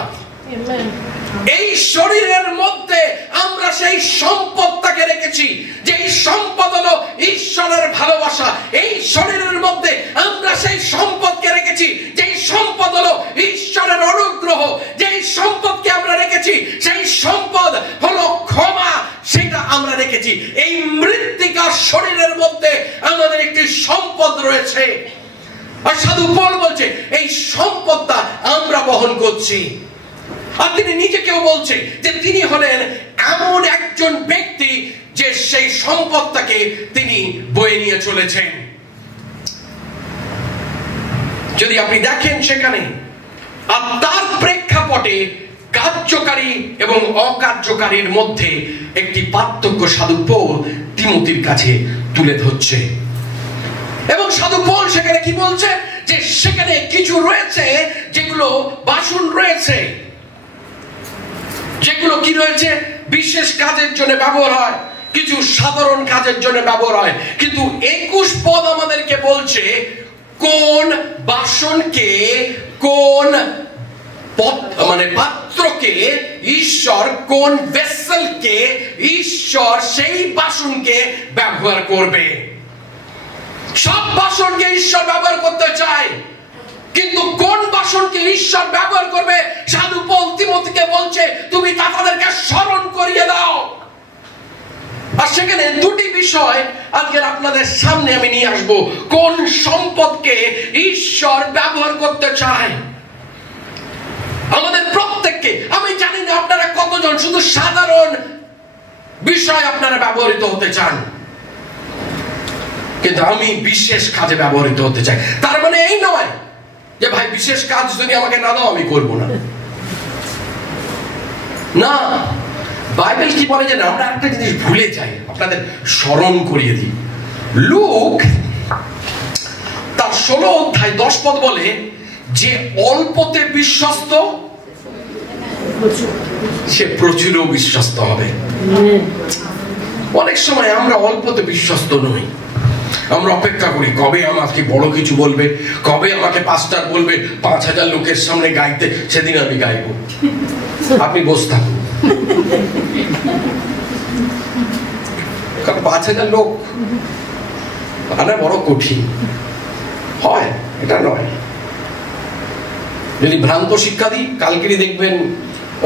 এই শরীরের মধ্যে আমরা সেই সম্পদটাকে রেখেছি, যে সম্পদ হলো ঈশ্বরের ভালোবাসা। এই শরীরের মধ্যে আমরা সেই সম্পদকে রেখেছি, যে সম্পদ হলো ঈশ্বরের অনুগ্রহ। যে সম্পদকে আমরা রেখেছি সেই সম্পদ হলো ক্ষমা, সেটা আমরা রেখেছি। এই মৃত্তিকার শরীরের মধ্যে আমাদের একটি সম্পদ রয়েছে। আর সাধু পৌল বলছে এই সম্পদটা আমরা বহন করছি। আর তিনি নিজেকেও বলছে যে তিনি হলেন এমন একজন ব্যক্তি যে সেই সম্পদটাকে তিনি বয়ে নিয়ে চলেছেন। যদি আপনি দেখেন সেখানে, আর তার প্রেক্ষাপটে কার্যকারী এবং অকার্যকারীর মধ্যে একটি পার্থক্য সাধু পৌল তিমোথীর কাছে তুলে ধরছে। এবং সাধু পৌল সেখানে কি বলছে? যে সেখানে কিছু রয়েছে যেগুলো বাসন রয়েছে, যেগুলো কি রয়েছে? বিশেষ কাজের জন্য ব্যবহার হয়, কিছু সাধারণ কাজের জন্য ব্যবহার হয়। কিন্তু 21 পদ আমাদেরকে বলছে কোন বাসনকে, কোন পাত্রকে ঈশ্বর, কোন ভেসেলকে ঈশ্বর সেই বাসনকে ব্যবহার করবে। সব বাসনকে ঈশ্বর ব্যবহার করতে চায়, কিন্তু কোন বাসনকে ঈশ্বর ব্যবহার করবে সাধু পৌল তিমোথীকে বলছে তুমি তাদেরকে স্মরণ করিয়ে দাও। আর সেখানে দুটি বিষয় আজকে আপনাদের সামনে আমি নিয়ে আসব। কোন সম্পদকে ঈশ্বর ব্যবহার করতে চায় আমাদের প্রত্যেককে। আমি জানি না আপনারা কতজন শুধু সাধারণ বিষয় আপনারা ব্যবহৃত হতে চান, কিন্তু আমি বিশেষ কাজে ব্যবহৃত হতে চাই। তার মানে এই নয় যে ভাই বিশেষ কাজ যদি আমাকে না দাও আমি করব না। না, বাইবেল কি বলে যে আমরা একটা জিনিস ভুলে যাই, আপনাদের স্মরণ করিয়ে দিই। লুক তার 16 অধ্যায় 10 পদ বলে যে অল্পতে বিশ্বস্ত সে প্রচুরও বিশ্বস্ত হবে। অনেক সময় আমরা অল্পতে বিশ্বস্ত নই, আমরা অপেক্ষা করি কবে আমাকে বড় কিছু বলবে, কবে আমাকে পাস্টার বলবে 5000 লোকের সামনে গাইতে, সেদিন আমি গাইবো। আপনি বসে থাকুন, কারণ 5000 লোক আনা বড় কঠিন হয়, এটা নয়। যদি ভ্রান্ত শিক্ষা দিই, কালকেরই দেখবেন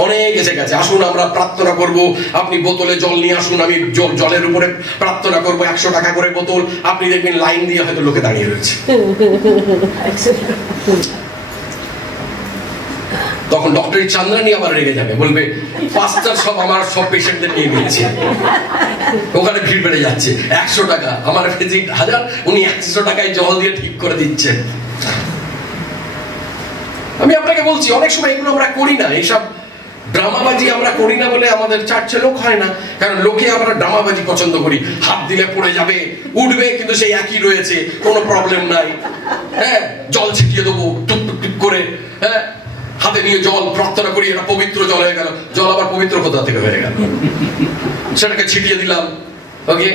অনেক এসে গেছে, আসুন আমরা প্রার্থনা করব, আপনি বোতলে জল নিয়ে আসুন, আমি জলের উপরে প্রার্থনা করবো, 100 টাকা করে বোতল। আপনি দেখবেন লাইন দিয়ে হয়তো লোকে দাঁড়িয়ে রয়েছে। তখন ডক্টর চান্দ্রানী আবার রেগে যাবে, বলবে পাস্টার সব আমার সব পেশেন্টদের নিয়ে নিয়েছে, ওখানে ভিড় বেড়ে যাচ্ছে। 100 টাকা, আমার ভিজিট 1000, উনি 100 টাকায় জল দিয়ে ঠিক করে দিচ্ছেন। আমি আপনাকে বলছি, অনেক সময় এগুলো আমরা করি না, এইসব ড্রামাবাজি আমরা করি না বলে আমাদের চার্চে লোক হয় না। কারণ লোকে আমরা ড্রামাবাজি পছন্দ করি, হাত দিলে পড়ে যাবে, উঠবে কিন্তু সেই একই রয়েছে, কোনো প্রবলেম নাই। হ্যাঁ, জল ছিটিয়ে দেবো টুক টুক টুক করে, হ্যাঁ, হাতে নিয়ে জল প্রার্থনা করি, এটা পবিত্র জল হয়ে গেল। জল আবার পবিত্র কোথা থেকে হয়ে গেল? সেটাকে ছিটিয়ে দিলাম। ওকে,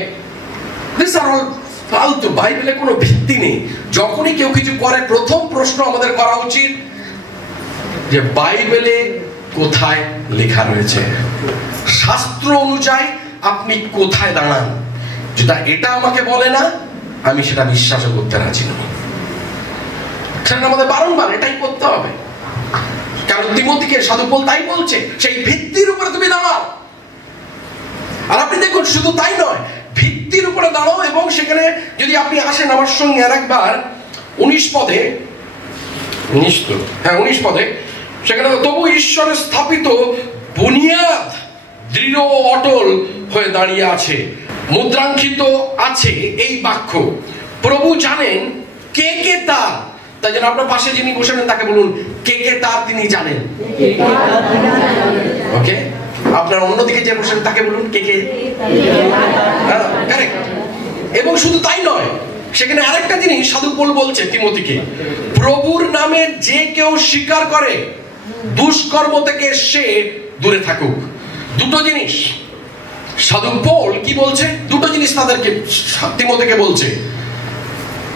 দিস আর অল ফালতু। বাইবেলে কোনো ভিত্তি নেই। যখনই কেউ কিছু করে, প্রথম প্রশ্ন আমাদের করা উচিত যে বাইবেলে কোথায় লেখা রয়েছে, শাস্ত্র অনুযায়ী আপনি কোথায় দাঁড়ান। যেটা এটা আমাকে বলে না, আমি সেটা বিশ্বাসও করতে রাজি নই। সেটা আমাদের বারংবার এটাই করতে হবে। কারণ তিমোথীকে সাধু পৌল তাই বলছে, সেই ভিত্তির উপরে তুমি দাঁড়াও। আর আপনি দেখুন, শুধু তাই নয়, ভিত্তির উপরে দাঁড়াও। এবং সেখানে যদি আপনি আসেন আমার সঙ্গে আরেকবার 19 পদে, 19 পদে, সেখানে তবু ঈশ্বরের স্থাপিত বুনিয়াদ দৃঢ় ও অটল হয়ে দাঁড়িয়ে আছে, মুদ্রাঙ্কিত আছে এই বাক্য, প্রভু জানেন কে কে তার। তাই জন্য আপনার পাশে যিনি বসেন তাকে বলুন, কে কে তার তিনি জানেন। ওকে, আপনার অন্যদিকে যে বসেন তাকে বলুন, কে কে। কারেক্ট। এবং শুধু তাই নয়, সেখানে আরেকটা জিনিস সাধু পৌল বলছে তিমোথীকে, প্রভুর নামে যে কেউ স্বীকার করে দুষ্কর্ম থেকে সে দূরে থাকুক। দুটো জিনিস সাধু পৌল কি বলছে, দুটো জিনিস তাদেরকে তিমোথীকে বলছে।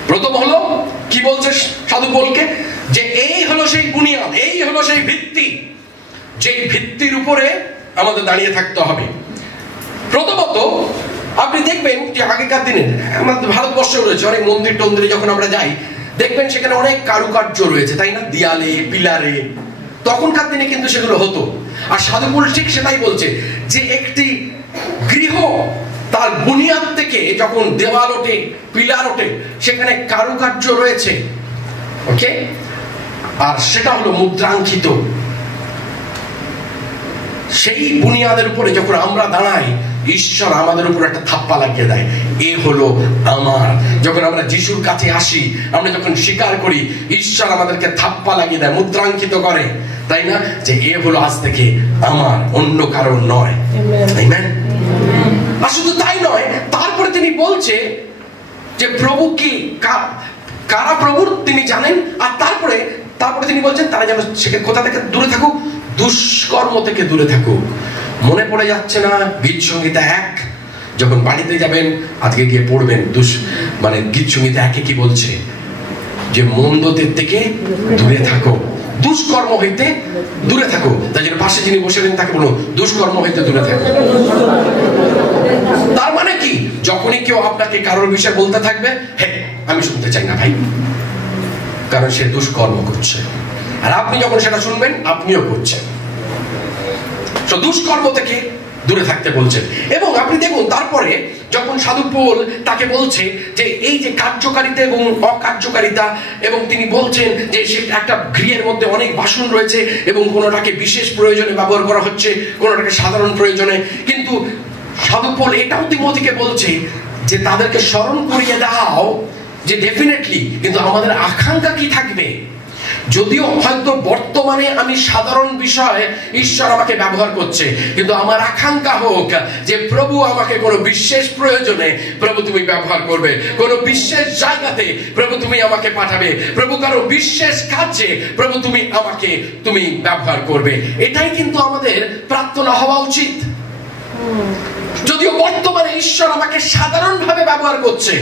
প্রথম হলো কি বলছে সাধু পৌলকে, যে এই হলো সেই বুনিয়াদ, এই হলো সেই ভিত্তি, যে ভিত্তির উপরে আমাদের দাঁড়িয়ে থাকতে হবে। প্রথমত আপনি দেখবেন যে আগেকার দিনে আমাদের ভারতবর্ষে রয়েছে অনেক মন্দির টন্দিরে, যখন আমরা যাই দেখবেন সেখানে অনেক কারুকার্য রয়েছে, তাই না, দেয়ালে পিলারে। তখনকার দিনে কিন্তু সেগুলো হতো। আর সাধু পৌল ঠিক সেটাই বলছে, যে একটি গৃহ তার বুনিয়াদ থেকে যখন দেওয়াল ওঠে, পিলার ওঠে, সেখানে কারুকার্য রয়েছে। ওকে, আর সেটা হলো মুদ্রাঙ্কিত। সেই বুনিয়াদের উপরে যখন আমরা দাঁড়াই, ঈশ্বর আমাদের উপর একটা থাপ্পা লাগিয়ে দেয়, এ হলো আমার। যখন আমরা যিশুর কাছে আসি, আমরা যখন স্বীকার করি, ঈশ্বর আমাদেরকে থাপ্পা লাগিয়ে দেয়, মুদ্রাঙ্কিত করে, তাই না, যে এ হলো আজ থেকে আমার, অন্য কারণ নয়। আমেন। আর শুধু তাই নয়, তারপরে তিনি বলছে যে প্রভু কি, কারা প্রভুর তিনি জানেন। আর তারপরে তিনি বলছেন তারা যেন সেখানে কোথা থেকে দূরে থাকুক, দুষ্কর্ম থেকে দূরে থাকুক। মনে পড়ে যাচ্ছে না গীত সংহিতা 1, যখন বাড়িতে যাবেন আজকে গিয়ে পড়বেন, মানে গীত সংহিতা 1 কি বলছে, যে মন্দদের থেকে দূরে থাকো, দুষ্কর্ম হইতে দূরে থাকো। তাই জন্য পাশে যিনি বসেছেন তাকে বলুন, দুষ্কর্ম হইতে দূরে থাকো। তার মানে কি, যখনই কেউ আপনাকে কারোর বিষয়ে বলতে থাকবে, হ্যাঁ আমি শুনতে চাই না ভাই, কারণ সে দুষ্কর্ম করছে। আর আপনি যখন সেটা শুনবেন, আপনিও করছেন। দুষ্কর্ম থেকে দূরে থাকতে বলছেন। এবং আপনি দেখুন তারপরে যখন সাধু পৌল তাকে বলছে যে এই যে কার্যকারিতা এবং অকার্যকারিতা, এবং তিনি বলছেন যে সে একটা গৃহের মধ্যে অনেক বাসন রয়েছে এবং কোনোটাকে বিশেষ প্রয়োজনে ব্যবহার করা হচ্ছে, কোনোটাকে সাধারণ প্রয়োজনে। কিন্তু সাধু পৌল এটাও তিমোথীকে বলছে যে তাদেরকে স্মরণ করিয়ে দাও যে ডেফিনেটলি কিন্তু আমাদের আকাঙ্ক্ষা কি থাকবে। যদিও হয়তো বর্তমানে আমি সাধারণ বিষয়ে ঈশ্বর আমাকে ব্যবহার করছে, কিন্তু আমার আকাঙ্ক্ষা হোক যে প্রভু আমাকে কোনো বিশেষ প্রয়োজনে প্রভু তুমি ব্যবহার করবে, কোনো বিশেষ জায়গাতে প্রভু তুমি আমাকে পাঠাবে, প্রভু কারো বিশেষ কাজে প্রভু তুমি আমাকে ব্যবহার করবে। এটাই কিন্তু আমাদের প্রার্থনা হওয়া উচিত। যদিও বর্তমানে ঈশ্বর আমাকে সাধারণভাবে ব্যবহার করছে,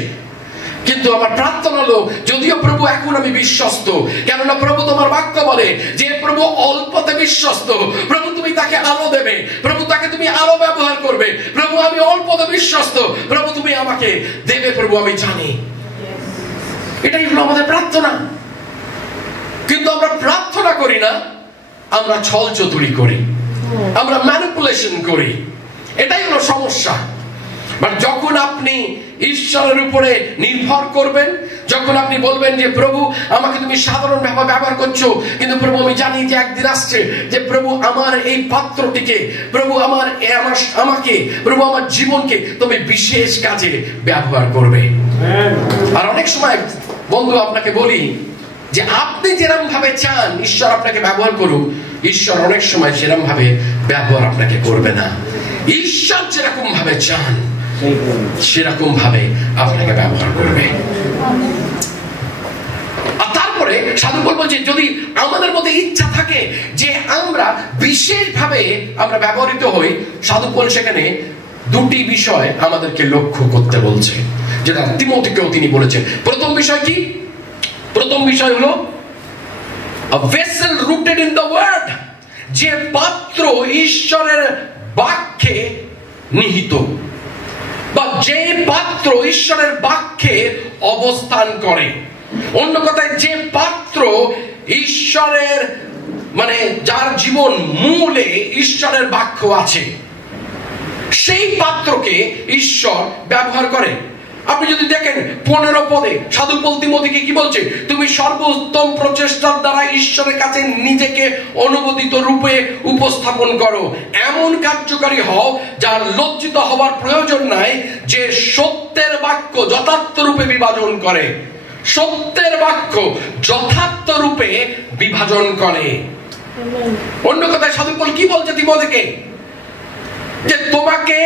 কিন্তু আমার প্রার্থনা হলো যদিও প্রভু এখন আমি বিশ্বস্ত, কেননা প্রভু তোমার বাক্য বলে যে প্রভু অল্পতে বিশ্বস্ত, প্রভু তুমি তাকে আলো দেবে, প্রভু তাকে তুমি আলো ব্যবহার করবে। প্রভু আমি অল্পতে বিশ্বস্ত, প্রভু তুমি আমাকে দেবে, প্রভু আমি জানি। এটাই হলো আমাদের প্রার্থনা। কিন্তু আমরা প্রার্থনা করি না, আমরা ছল চতুরি করি। আমরা ম্যানিপুলেশন করি, এটাই হলো সমস্যা। বাট যখন আপনি ঈশ্বরের উপরে নির্ভর করবেন, যখন আপনি বলবেন যে প্রভু আমাকে তুমি সাধারণ ভাবে ব্যবহার করছো, কিন্তু প্রভু আমি জানি যে একদিন আসছে যে প্রভু আমার এই পাত্রটিকে, প্রভু আমাকে প্রভু আমার জীবনকে তুমি বিশেষ কাজে ব্যবহার করবে। আর অনেক সময় বন্ধু আপনাকে বলি যে আপনি যেরকম ভাবে চান ঈশ্বর আপনাকে ব্যবহার করুক, ঈশ্বর অনেক সময় সেরকম ভাবে ব্যবহার আপনাকে করবে না। ঈশ্বর যেরকম ভাবে চান সেরকম ভাবে আপনাকে ব্যবহার করবে। আর তারপরে সাধু পাউল বলছে যদি আমাদের মধ্যে ইচ্ছা থাকে যে আমরা বিশেষভাবে আমরা ব্যবহৃত হই, সাধু পাউল সেখানে দুটি বিষয় আমাদেরকে লক্ষ্য করতে বলছে, যেটা তিমোথীকেও তিনি বলেছেন। প্রথম বিষয় কি? প্রথম বিষয় হলো a vessel rooted in the word, যে পাত্র ঈশ্বরের বাক্যে নিহিত, বা যে পাত্র ঈশ্বরের বাক্যে অবস্থান করে। অন্য কথায় যে পাত্র ঈশ্বরের মানে যার জীবন মূলে ঈশ্বরের বাক্য আছে, সেই পাত্রকে ঈশ্বর ব্যবহার করে। আপনি যদি দেখেন 15 পদে সাধু পাউল তিমোথীকে কি বলছে? তুমি সর্বোত্তম প্রচেষ্টার দ্বারা ঈশ্বরের কাছে নিজেকে অনুমোদিত রূপে উপস্থাপন করো, এমন কার্যকারী হও যার লজ্জিত হবার প্রয়োজন নাই, যে সত্যের বাক্য যথার্থ রূপে বিভাজন করে। সত্যের বাক্য যথার্থ রূপে বিভাজন করে। অন্য কথায় সাধু পাউল কি বলছে তিমোথীকে? যে তোমাকে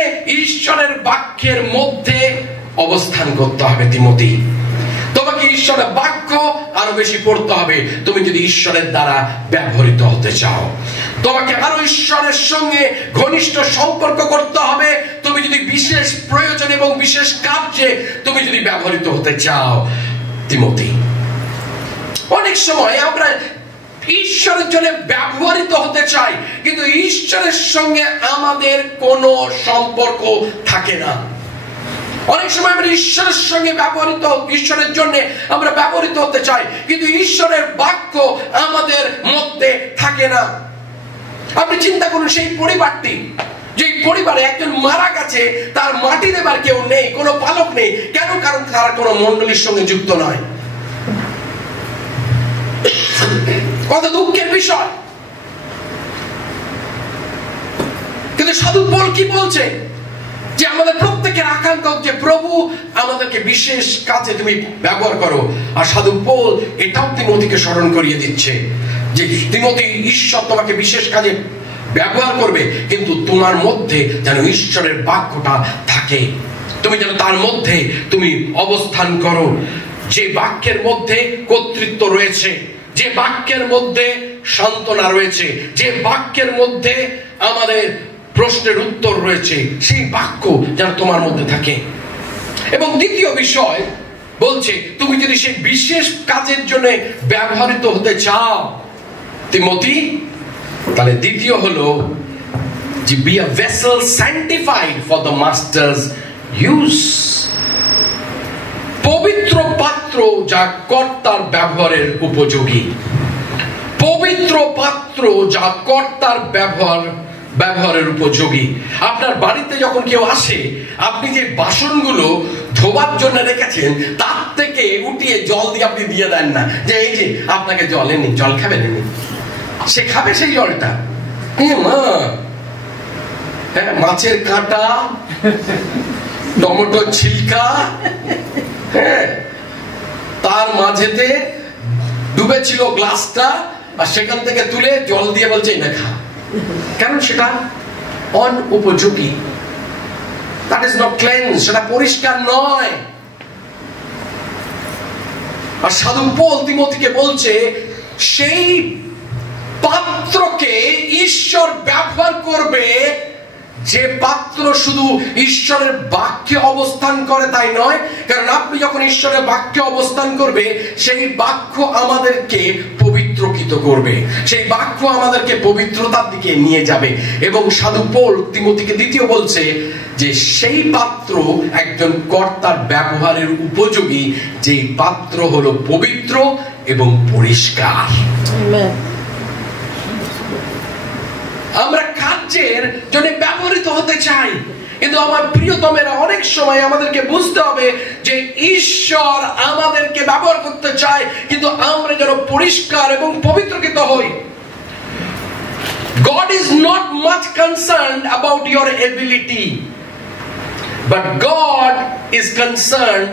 ঈশ্বরের বাক্যের মধ্যে অবস্থান করতে হবে তিমোথী। তোমাকে ঈশ্বরের বাক্য আরো বেশি পড়তে হবে তুমি যদি ঈশ্বরের দ্বারা ব্যবহৃত হতে চাও। তোমাকে আরো ঈশ্বরের সঙ্গে ঘনিষ্ঠ সম্পর্ক করতে হবে তুমি যদি বিশেষ প্রয়োজন এবং বিশেষ কার্যে তুমি যদি ব্যবহৃত হতে চাও তিমোথী। অনেক সময় আমরা ঈশ্বরের জন্য ব্যবহৃত হতে চাই, কিন্তু ঈশ্বরের সঙ্গে আমাদের কোনো সম্পর্ক থাকে না। অনেক সময় আমরা ঈশ্বরের সঙ্গে ব্যবহৃত, ঈশ্বরের জন্য আমরা ব্যবহৃত হতে চাই, কিন্তু ঈশ্বরের বাক্য আমাদের মধ্যে থাকে না। আপনি চিন্তা করুন সেই পরিবারটি, যে পরিবারে একজন মারা গেছে, তার মাটি দেবার কেউ নেই, কোনো পালক নেই। কেন? কারণ তারা কোনো মণ্ডলীর সঙ্গে যুক্ত নয়। কত দুঃখের বিষয়। কিন্তু সাধু পাউল কি বলছে? যে আমাদের প্রত্যেকের আকাঙ্ক্ষা যে প্রভু আমাদেরকে বিশেষ কাজে তুমি ব্যবহার করো। আর সাধু পাউল এটাও তিমোথীকে স্মরণ করিয়ে দিচ্ছে যে তিমোথী, ঈশ্বর তোমাকে বিশেষ কাজে ব্যবহার করবে, কিন্তু তোমার মধ্যে যেন ঈশ্বরের বাক্যটা থাকে, তুমি যেন তার মধ্যে তুমি অবস্থান করো। যে বাক্যের মধ্যে কর্তৃত্ব রয়েছে, যে বাক্যের মধ্যে সান্ত্বনা রয়েছে, যে বাক্যের মধ্যে আমাদের প্রশ্নের উত্তর রয়েছে, সেই বাক্য যেন তোমার মধ্যে থাকে। এবং দ্বিতীয় বিষয় বলছে তুমি যদি সেই বিশেষ কাজের জন্য ব্যবহৃত হতে চাও তিমোথী, তাহলে দ্বিতীয় হলো যে be a vessel sanctified for the master's use, পবিত্র পাত্র যা কর্তার ব্যবহারের উপযোগী। পবিত্র পাত্র যা কর্তার ব্যবহারের উপযোগী। আপনার বাড়িতে যখন কেউ আসে, আপনি যে বাসনগুলো ধোবার জন্য রেখেছেন তার থেকে উঠিয়ে জল দিয়ে আপনি দিয়ে দেন না, যে এই যে আপনাকে জল এনে, জল খাবেন এনে, সে খাবে সেই জলটা। মা, হ্যাঁ, মাছের কাঁটা, টমেটো ছিলকা, হ্যাঁ, তার মাঝেতে ডুবেছিল গ্লাসটা, আর সেখান থেকে তুলে জল দিয়ে বলছে না খা। কেন? সেটা অনুপযোগী, দ্যাট ইজ নট ক্লিনস, সেটা পরিষ্কার নয়। আর সাধু পাউল তিমোথীকে বলছে সেই পাত্রকে ঈশ্বর ব্যবহার করবে, যে পাত্র শুধু ঈশ্বরের বাক্যে অবস্থান করে তাই নয়। কারণ আপনি যখন ঈশ্বরের বাক্যে অবস্থান করবে, সেই বাক্য আমাদেরকে পবিত্রকৃত করবে, সেই বাক্য আমাদেরকে পবিত্রতার দিকে নিয়ে যাবে। এবং সাধু পাউল তিমোথীকে দ্বিতীয় বলছে যে সেই পাত্র একজন কর্তার ব্যবহারের উপযোগী, যে পাত্র হলো পবিত্র এবং পরিষ্কার। আমরা কাজ রাজ্যের জন্য ব্যবহৃত হতে চাই। কিন্তু আমার প্রিয়তমেরা, অনেক সময় আমাদেরকে বুঝতে হবে যে ঈশ্বর আমাদেরকে ব্যবহার করতে চায়, কিন্তু আমরা যেন পরিষ্কার এবং পবিত্রকৃত হই। God is not much concerned about your ability, but God is concerned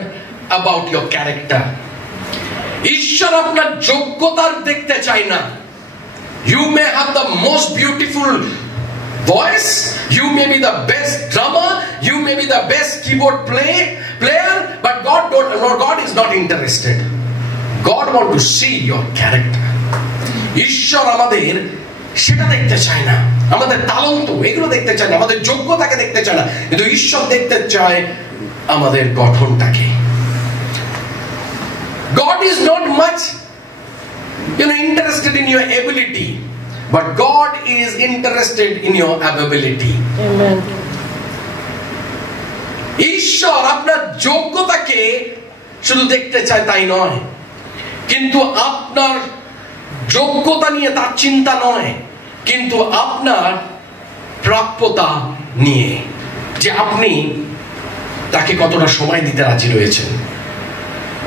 about your character. ঈশ্বর আপনার যোগ্যতার দেখতে চায় না। You may have the most beautiful voice, you may be the best drummer, you may be the best keyboard player, but God is not interested. God wants to see your character. ঈশ্বর আমাদের সেটা দেখতে চায় না, আমাদের তালন্ত এগুলো দেখতে চায় না, আমাদের যোগ্যতাকে দেখতে চায় না, কিন্তু ঈশ্বর দেখতে চায় আমাদের গঠনটাকে। God is not much interested in your ability, but God is interested in your ability. Amen. ঈশ্বর আপনার যোগ্যতাকে শুধু দেখতে চায় তাই নয়, কিন্তু আপনার যোগ্যতা নিয়ে তার চিন্তা নয়, কিন্তু আপনার প্রাপ্যতা নিয়ে, যে আপনি তাকে কতটা সময় দিতে রাজি রয়েছেন।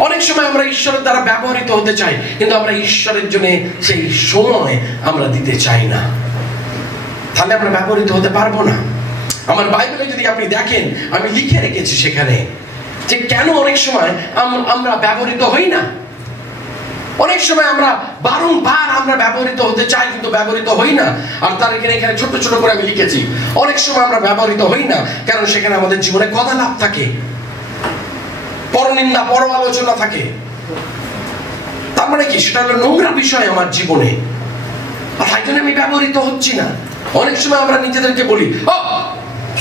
অনেক সময় আমরা ঈশ্বরের দ্বারা ব্যবহৃত হতে চাই, কিন্তু আমরা ঈশ্বরের জন্য সেই সময় আমরা দিতে চাই না, তাহলে আমরা ব্যবহৃত হতে পারবো না। আমার বাইবেলে যদি আপনি দেখেন, আমি লিখে রেখেছি সেখানে যে কেন অনেক সময় আমরা ব্যবহৃত হই না। অনেক সময় আমরা বারংবার আমরা ব্যবহৃত হতে চাই, কিন্তু ব্যবহৃত হই না। আর তার এখানে ছোট ছোট করে আমি লিখেছি, অনেক সময় আমরা ব্যবহৃত হই না কারণ সেখানে আমাদের জীবনে কথা লাভ থাকে, পরনিন্দা, পর আলোচনা থাকে। তার মানে কি? সেটা হলো নোংরা বিষয় আমার জীবনে, আর তাই জন্য আমি ব্যবহৃত হচ্ছি না। অনেক সময় আমরা নিজেদেরকে বলি, ও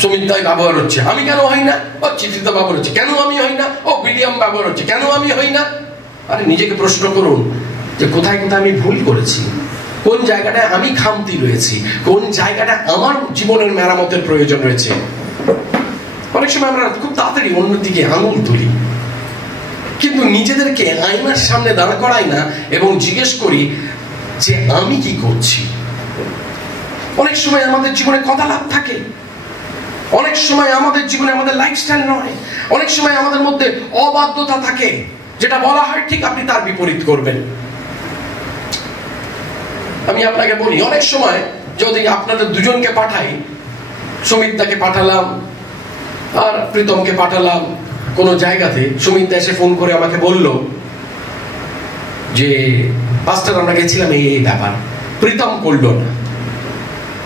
সুমিত দাই ব্যবহার হচ্ছে, আমি কেন হই না? ও চিত্রিতা ব্যবহার হচ্ছে, কেন আমি হই না? ও বিলিয়াম ব্যবহার হচ্ছে, কেন আমি হই না? আরে নিজেকে প্রশ্ন করুন যে কোথায় কোথায় আমি ভুল করেছি, কোন জায়গাটায় আমি খামতি রয়েছি, কোন জায়গাটা আমার জীবনের মেরামতের প্রয়োজন রয়েছে। অনেক সময় আমরা খুব তাড়াতাড়ি অন্যদিকে আঙুল তুলি, কিন্তু নিজেদেরকে আয়নার সামনে দাঁড় করাই না এবং জিজ্ঞেস করি যে আমি কি করছি। অনেক সময় আমাদের জীবনে কথা লাভ থাকে, অনেক সময় আমাদের জীবনে আমাদের লাইফস্টাইল নয়, অনেক সময় আমাদের মধ্যে অবাধ্যতা থাকে, যেটা বলা হয় ঠিক আপনি তার বিপরীত করবেন। আমি আপনাকে বলি, অনেক সময় যদি আপনাদের দুজনকে পাঠাই, সুমিতদাকে পাঠালাম আর প্রীতমকে পাঠালাম কোনো জায়গাতে, সুমিতদা এসে ফোন করে আমাকে বলল যে পাস্টার আমরা গেছিলাম এই ব্যাপার, প্রীতম করলো না।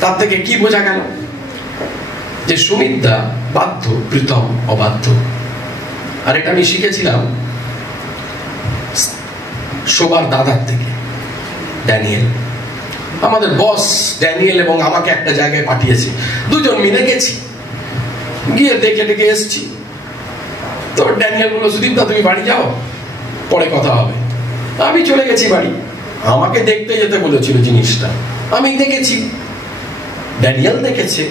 তার থেকে কি বোঝা গেল? যে সুমিতদা বাধ্য, প্রীতম অবাধ্য। আর এটা আমি শিখেছিলাম শোবার দাদার থেকে, ড্যানিয়েল। আমাদের বস ড্যানিয়েল এবং আমাকে একটা জায়গায় পাঠিয়েছে, দুজন মিলে গেছি, গিয়ে দেখে দেখে এসছি। তো ড্যানিয়েল বললো, সুদীপদা তুমি বাড়ি যাও, পরে কথা হবে। আমি চলে গেছি বাড়ি। আমাকে দেখতে যেতে বলেছিল জিনিসটা, আমি দেখেছি, ড্যানিয়েল দেখেছে।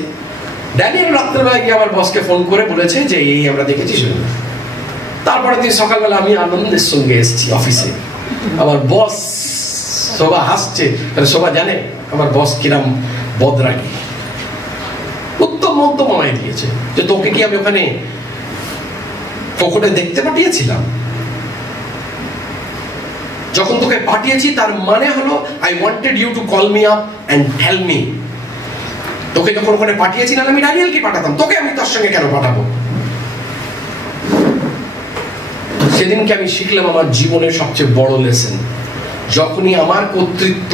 ড্যানিয়েল রাত্রেবেলা গিয়ে আমার বসকে ফোন করে বলেছে যে এই আমরা দেখেছি শুনুন। তারপরে দিন সকালবেলা আমি আনন্দের সঙ্গে এসেছি অফিসে। আমার বস শোভা হাসছে, শোভা জানে আমার বস কিরাম বদরাগী। উত্তম মন্তব্য আমায় দিয়েছে যে তোকে কি আমি ওখানে পকেটে দেখতে পাঠিয়েছিলাম? যখন তোকে পাঠিয়েছি তার মানে হলো I wanted you to call me up and tell me. তোকে যখন ওখানে পাঠিয়েছি, না আমি ড্যানিয়েলকে পাঠাতাম, তোকে আমি তার সঙ্গে কেন পাঠাবো? সেদিনকে আমি শিখলাম আমার জীবনের সবচেয়ে বড় লেসন। যখনই আমার কর্তৃত্ব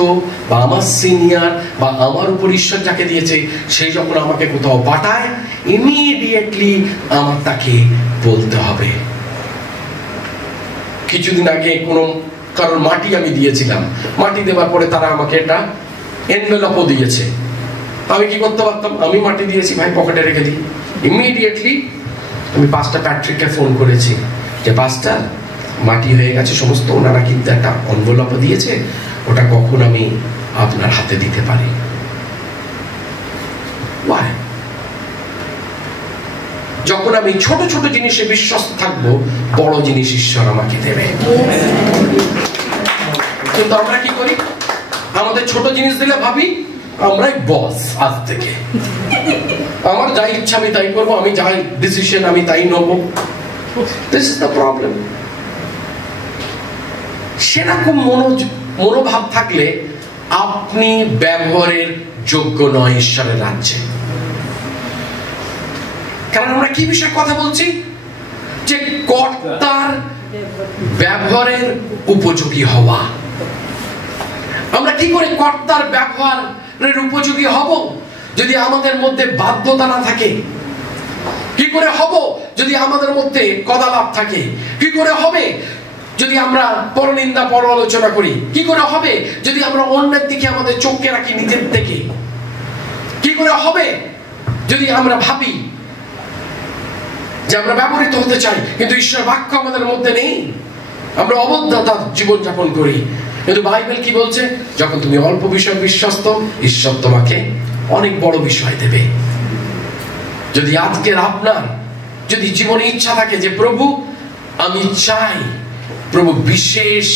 বা আমার সিনিয়র বা আমার উপর ঈশ্বর যাকে দিয়েছে, সেই যখন আমাকে কোথাও পাঠায়, ইমিডিয়েটলি আমার তাকে বলতে হবে। কিছুদিন আগে কোনো কারোর মাটি আমি দিয়েছিলাম, মাটি দেওয়ার পরে তারা আমাকে একটা এনভেলপও দিয়েছে। আমি কি করতে পারতাম? আমি মাটি দিয়েছি ভাই, পকেটে রেখে দিই। ইমিডিয়েটলি আমি পাস্টার প্যাট্রিককে ফোন করেছি যে পাস্টার মাটি হয়ে গেছে সমস্ত, ওনারা কিন্তু একটা এনভেলপ দিয়েছে, ওটা কখন আমি আপনার হাতে দিতে পারি? যখন আমি ছোট ছোট জিনিসে বিশ্বস্ত থাকবো, বড় জিনিস ঈশ্বর আমাকে দেবে। কিন্তু আমরা কি করি? আমাদের ছোট জিনিস দিলে ভাবি আমরাই বস আজ থেকে, আমার যা ইচ্ছা আমি তাই করবো, আমি যাই ডিসিশন আমি তাই নেব। This is the problem. সেরকম মনোভাব থাকলে আপনি ব্যবহারের যোগ্য নয় ঈশ্বরের রাজ্যে। কারণ আমরা কি বিষয়ে কথা বলছি? যে কর্তার ব্যবহারের উপযোগী হওয়া। আমরা কি করে কর্তার ব্যবহারের উপযোগী হব যদি আমাদের মধ্যে বাধ্যতা না থাকে? কি করে হব যদি আমাদের মধ্যে কদালাপ থাকে? কি করে হবে যদি আমরা পরনিন্দা পরআলোচনা করি? কি করে হবে যদি আমরা অন্যের দিকে আমাদের চোখকে রাখি নিজের থেকে? কি করে হবে যদি আমরা ভাবি যে আমরা ব্যবহৃত হতে চাই কিন্তু ঈশ্বর বাক্য আমাদের মধ্যে নেই? আমরা অবদ্ধতা জীবনযাপন করি। কিন্তু বাইবেল কি বলছে? যখন তুমি অল্প বিষয় বিশ্বস্ত, ঈশ্বর তোমাকে অনেক বড় বিষয় দেবে। যদি আজকের আপনার যদি জীবনে ইচ্ছা থাকে যে প্রভু আমি চাই, প্রভু বিশেষ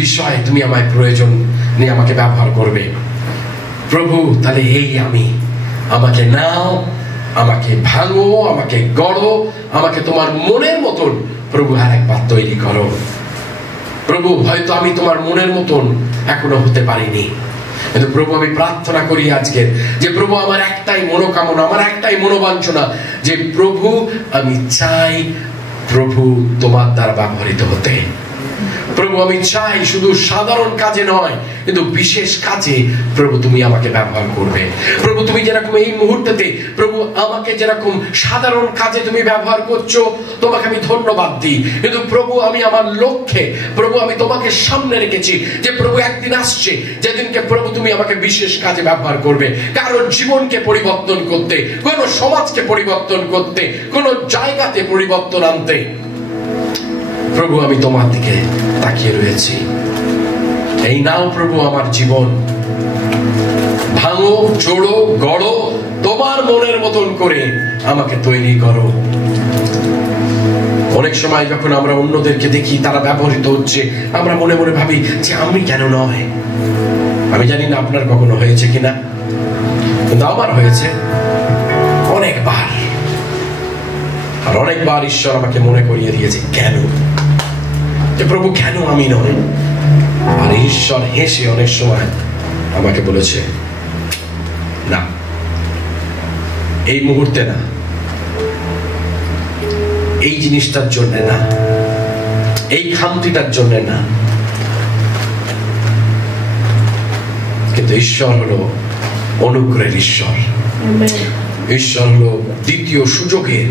বিষয়ে তুমি আমায় প্রয়োজন নিয়ে আমাকে ব্যবহার করবে, প্রভু তাহলে এই আমি, আমাকে নাও, আমাকে ভাঙো, আমাকে গড়ো, আমাকে তোমার মনের মতন প্রভু আর একবার তৈরি করো। প্রভু হয়তো আমি তোমার মনের মতন এখনো হতে পারিনি, কিন্তু প্রভু আমি প্রার্থনা করি আজকে যে প্রভু আমার একটাই মনোকামনা, আমার একটাই মনোবাঞ্ছনা যে প্রভু আমি চাই প্রভু তোমার দ্বারা ব্যবহৃত হতে। প্রভু আমি চাই শুধু সাধারণ কাজে নয় কিন্তু বিশেষ কাজে প্রভু তুমি আমাকে ব্যবহার করবে। প্রভু তুমি যেরকম এই মুহূর্তেতে প্রভু আমাকে যেরকম সাধারণ কাজে তুমি ব্যবহার করছো, তোমাকে আমি ধন্যবাদ দিই। কিন্তু প্রভু আমি আমার লক্ষ্যে প্রভু আমি তোমাকে সামনে রেখেছি যে প্রভু একদিন আসছে যেদিনকে প্রভু তুমি আমাকে বিশেষ কাজে ব্যবহার করবে, কারণ জীবনকে পরিবর্তন করতে, কোন সমাজকে পরিবর্তন করতে, কোন জায়গাতে পরিবর্তন আনতে। প্রভু আমি তোমার দিকে তাকিয়ে রয়েছি। এই নাও প্রভু আমার জীবন, ভাঙো, জোড়ো, গড়ো, তোমার মনের মতন করে আমাকে তৈরি করো। অনেক সময় যখন আমরা অন্যদেরকে দেখি তারা ব্যবহৃত হচ্ছে, আমরা মনে মনে ভাবি যে আমি কেন নয়। আমি জানি না আপনার কখনো হয়েছে কিনা, কিন্তু আমার হয়েছে অনেকবার। আর অনেকবার ঈশ্বর আমাকে মনে করিয়ে দিয়েছে কেন, যে প্রভু কেন আমি নয়। আর ঈশ্বর হেসে অনেক সময় আমাকে বলেছে না, এই মুহূর্তে না, এই জিনিসটার জন্য না, এই খামতিটার জন্য না। কিন্তু ঈশ্বর হলো অনুগ্রহের ঈশ্বর, ঈশ্বর হলো দ্বিতীয় সুযোগের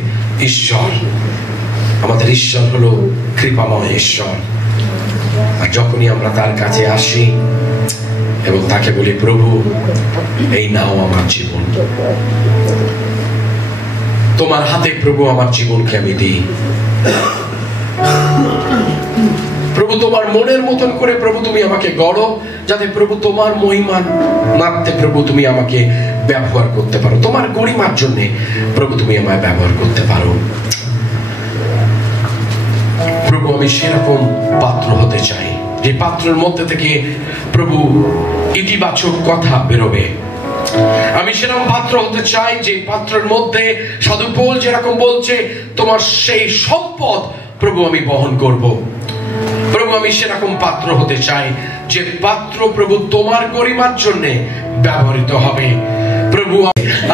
ঈশ্বর, আমাদের ঈশ্বর হলো কৃপাময় ঈশ্বর। আর যখনই আমরা তার কাছে আসি এবং তাকে বলি প্রভু এই নাও আমার জীবন, তোমার হাতে প্রভু আমার জীবনকে আমি দিই, প্রভু তোমার মনের মতন করে প্রভু তুমি আমাকে গড়ো, যাতে প্রভু তোমার মহিমা মাপতে প্রভু তুমি আমাকে ব্যবহার করতে পারো, তোমার গরিমার জন্য প্রভু তুমি আমায় ব্যবহার করতে পারো। প্রভু আমি সেরকম পাত্র হতে চাই যে পাত্রের মধ্যে থেকে প্রভু ইতিবাচক কথা বেরোবে। আমি সেরকম পাত্র হতে চাই যে পাত্রের মধ্যে সাধু পৌল যেরকম বলছে তোমার সেই সম্পদ প্রভু আমি বহন করব। প্রভু আমি সেরকম পাত্র হতে চাই যে পাত্র প্রভু তোমার গরিমার জন্য ব্যবহৃত হবে। প্রভু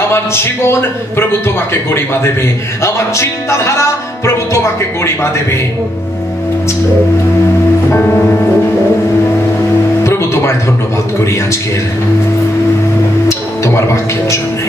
আমার জীবন প্রভু তোমাকে গরিমা দেবে, আমার চিন্তাধারা প্রভু তোমাকে গরিমা দেবে। প্রভু তোমায় ধন্যবাদ করি আজকের তোমার বাক্যের জন্য।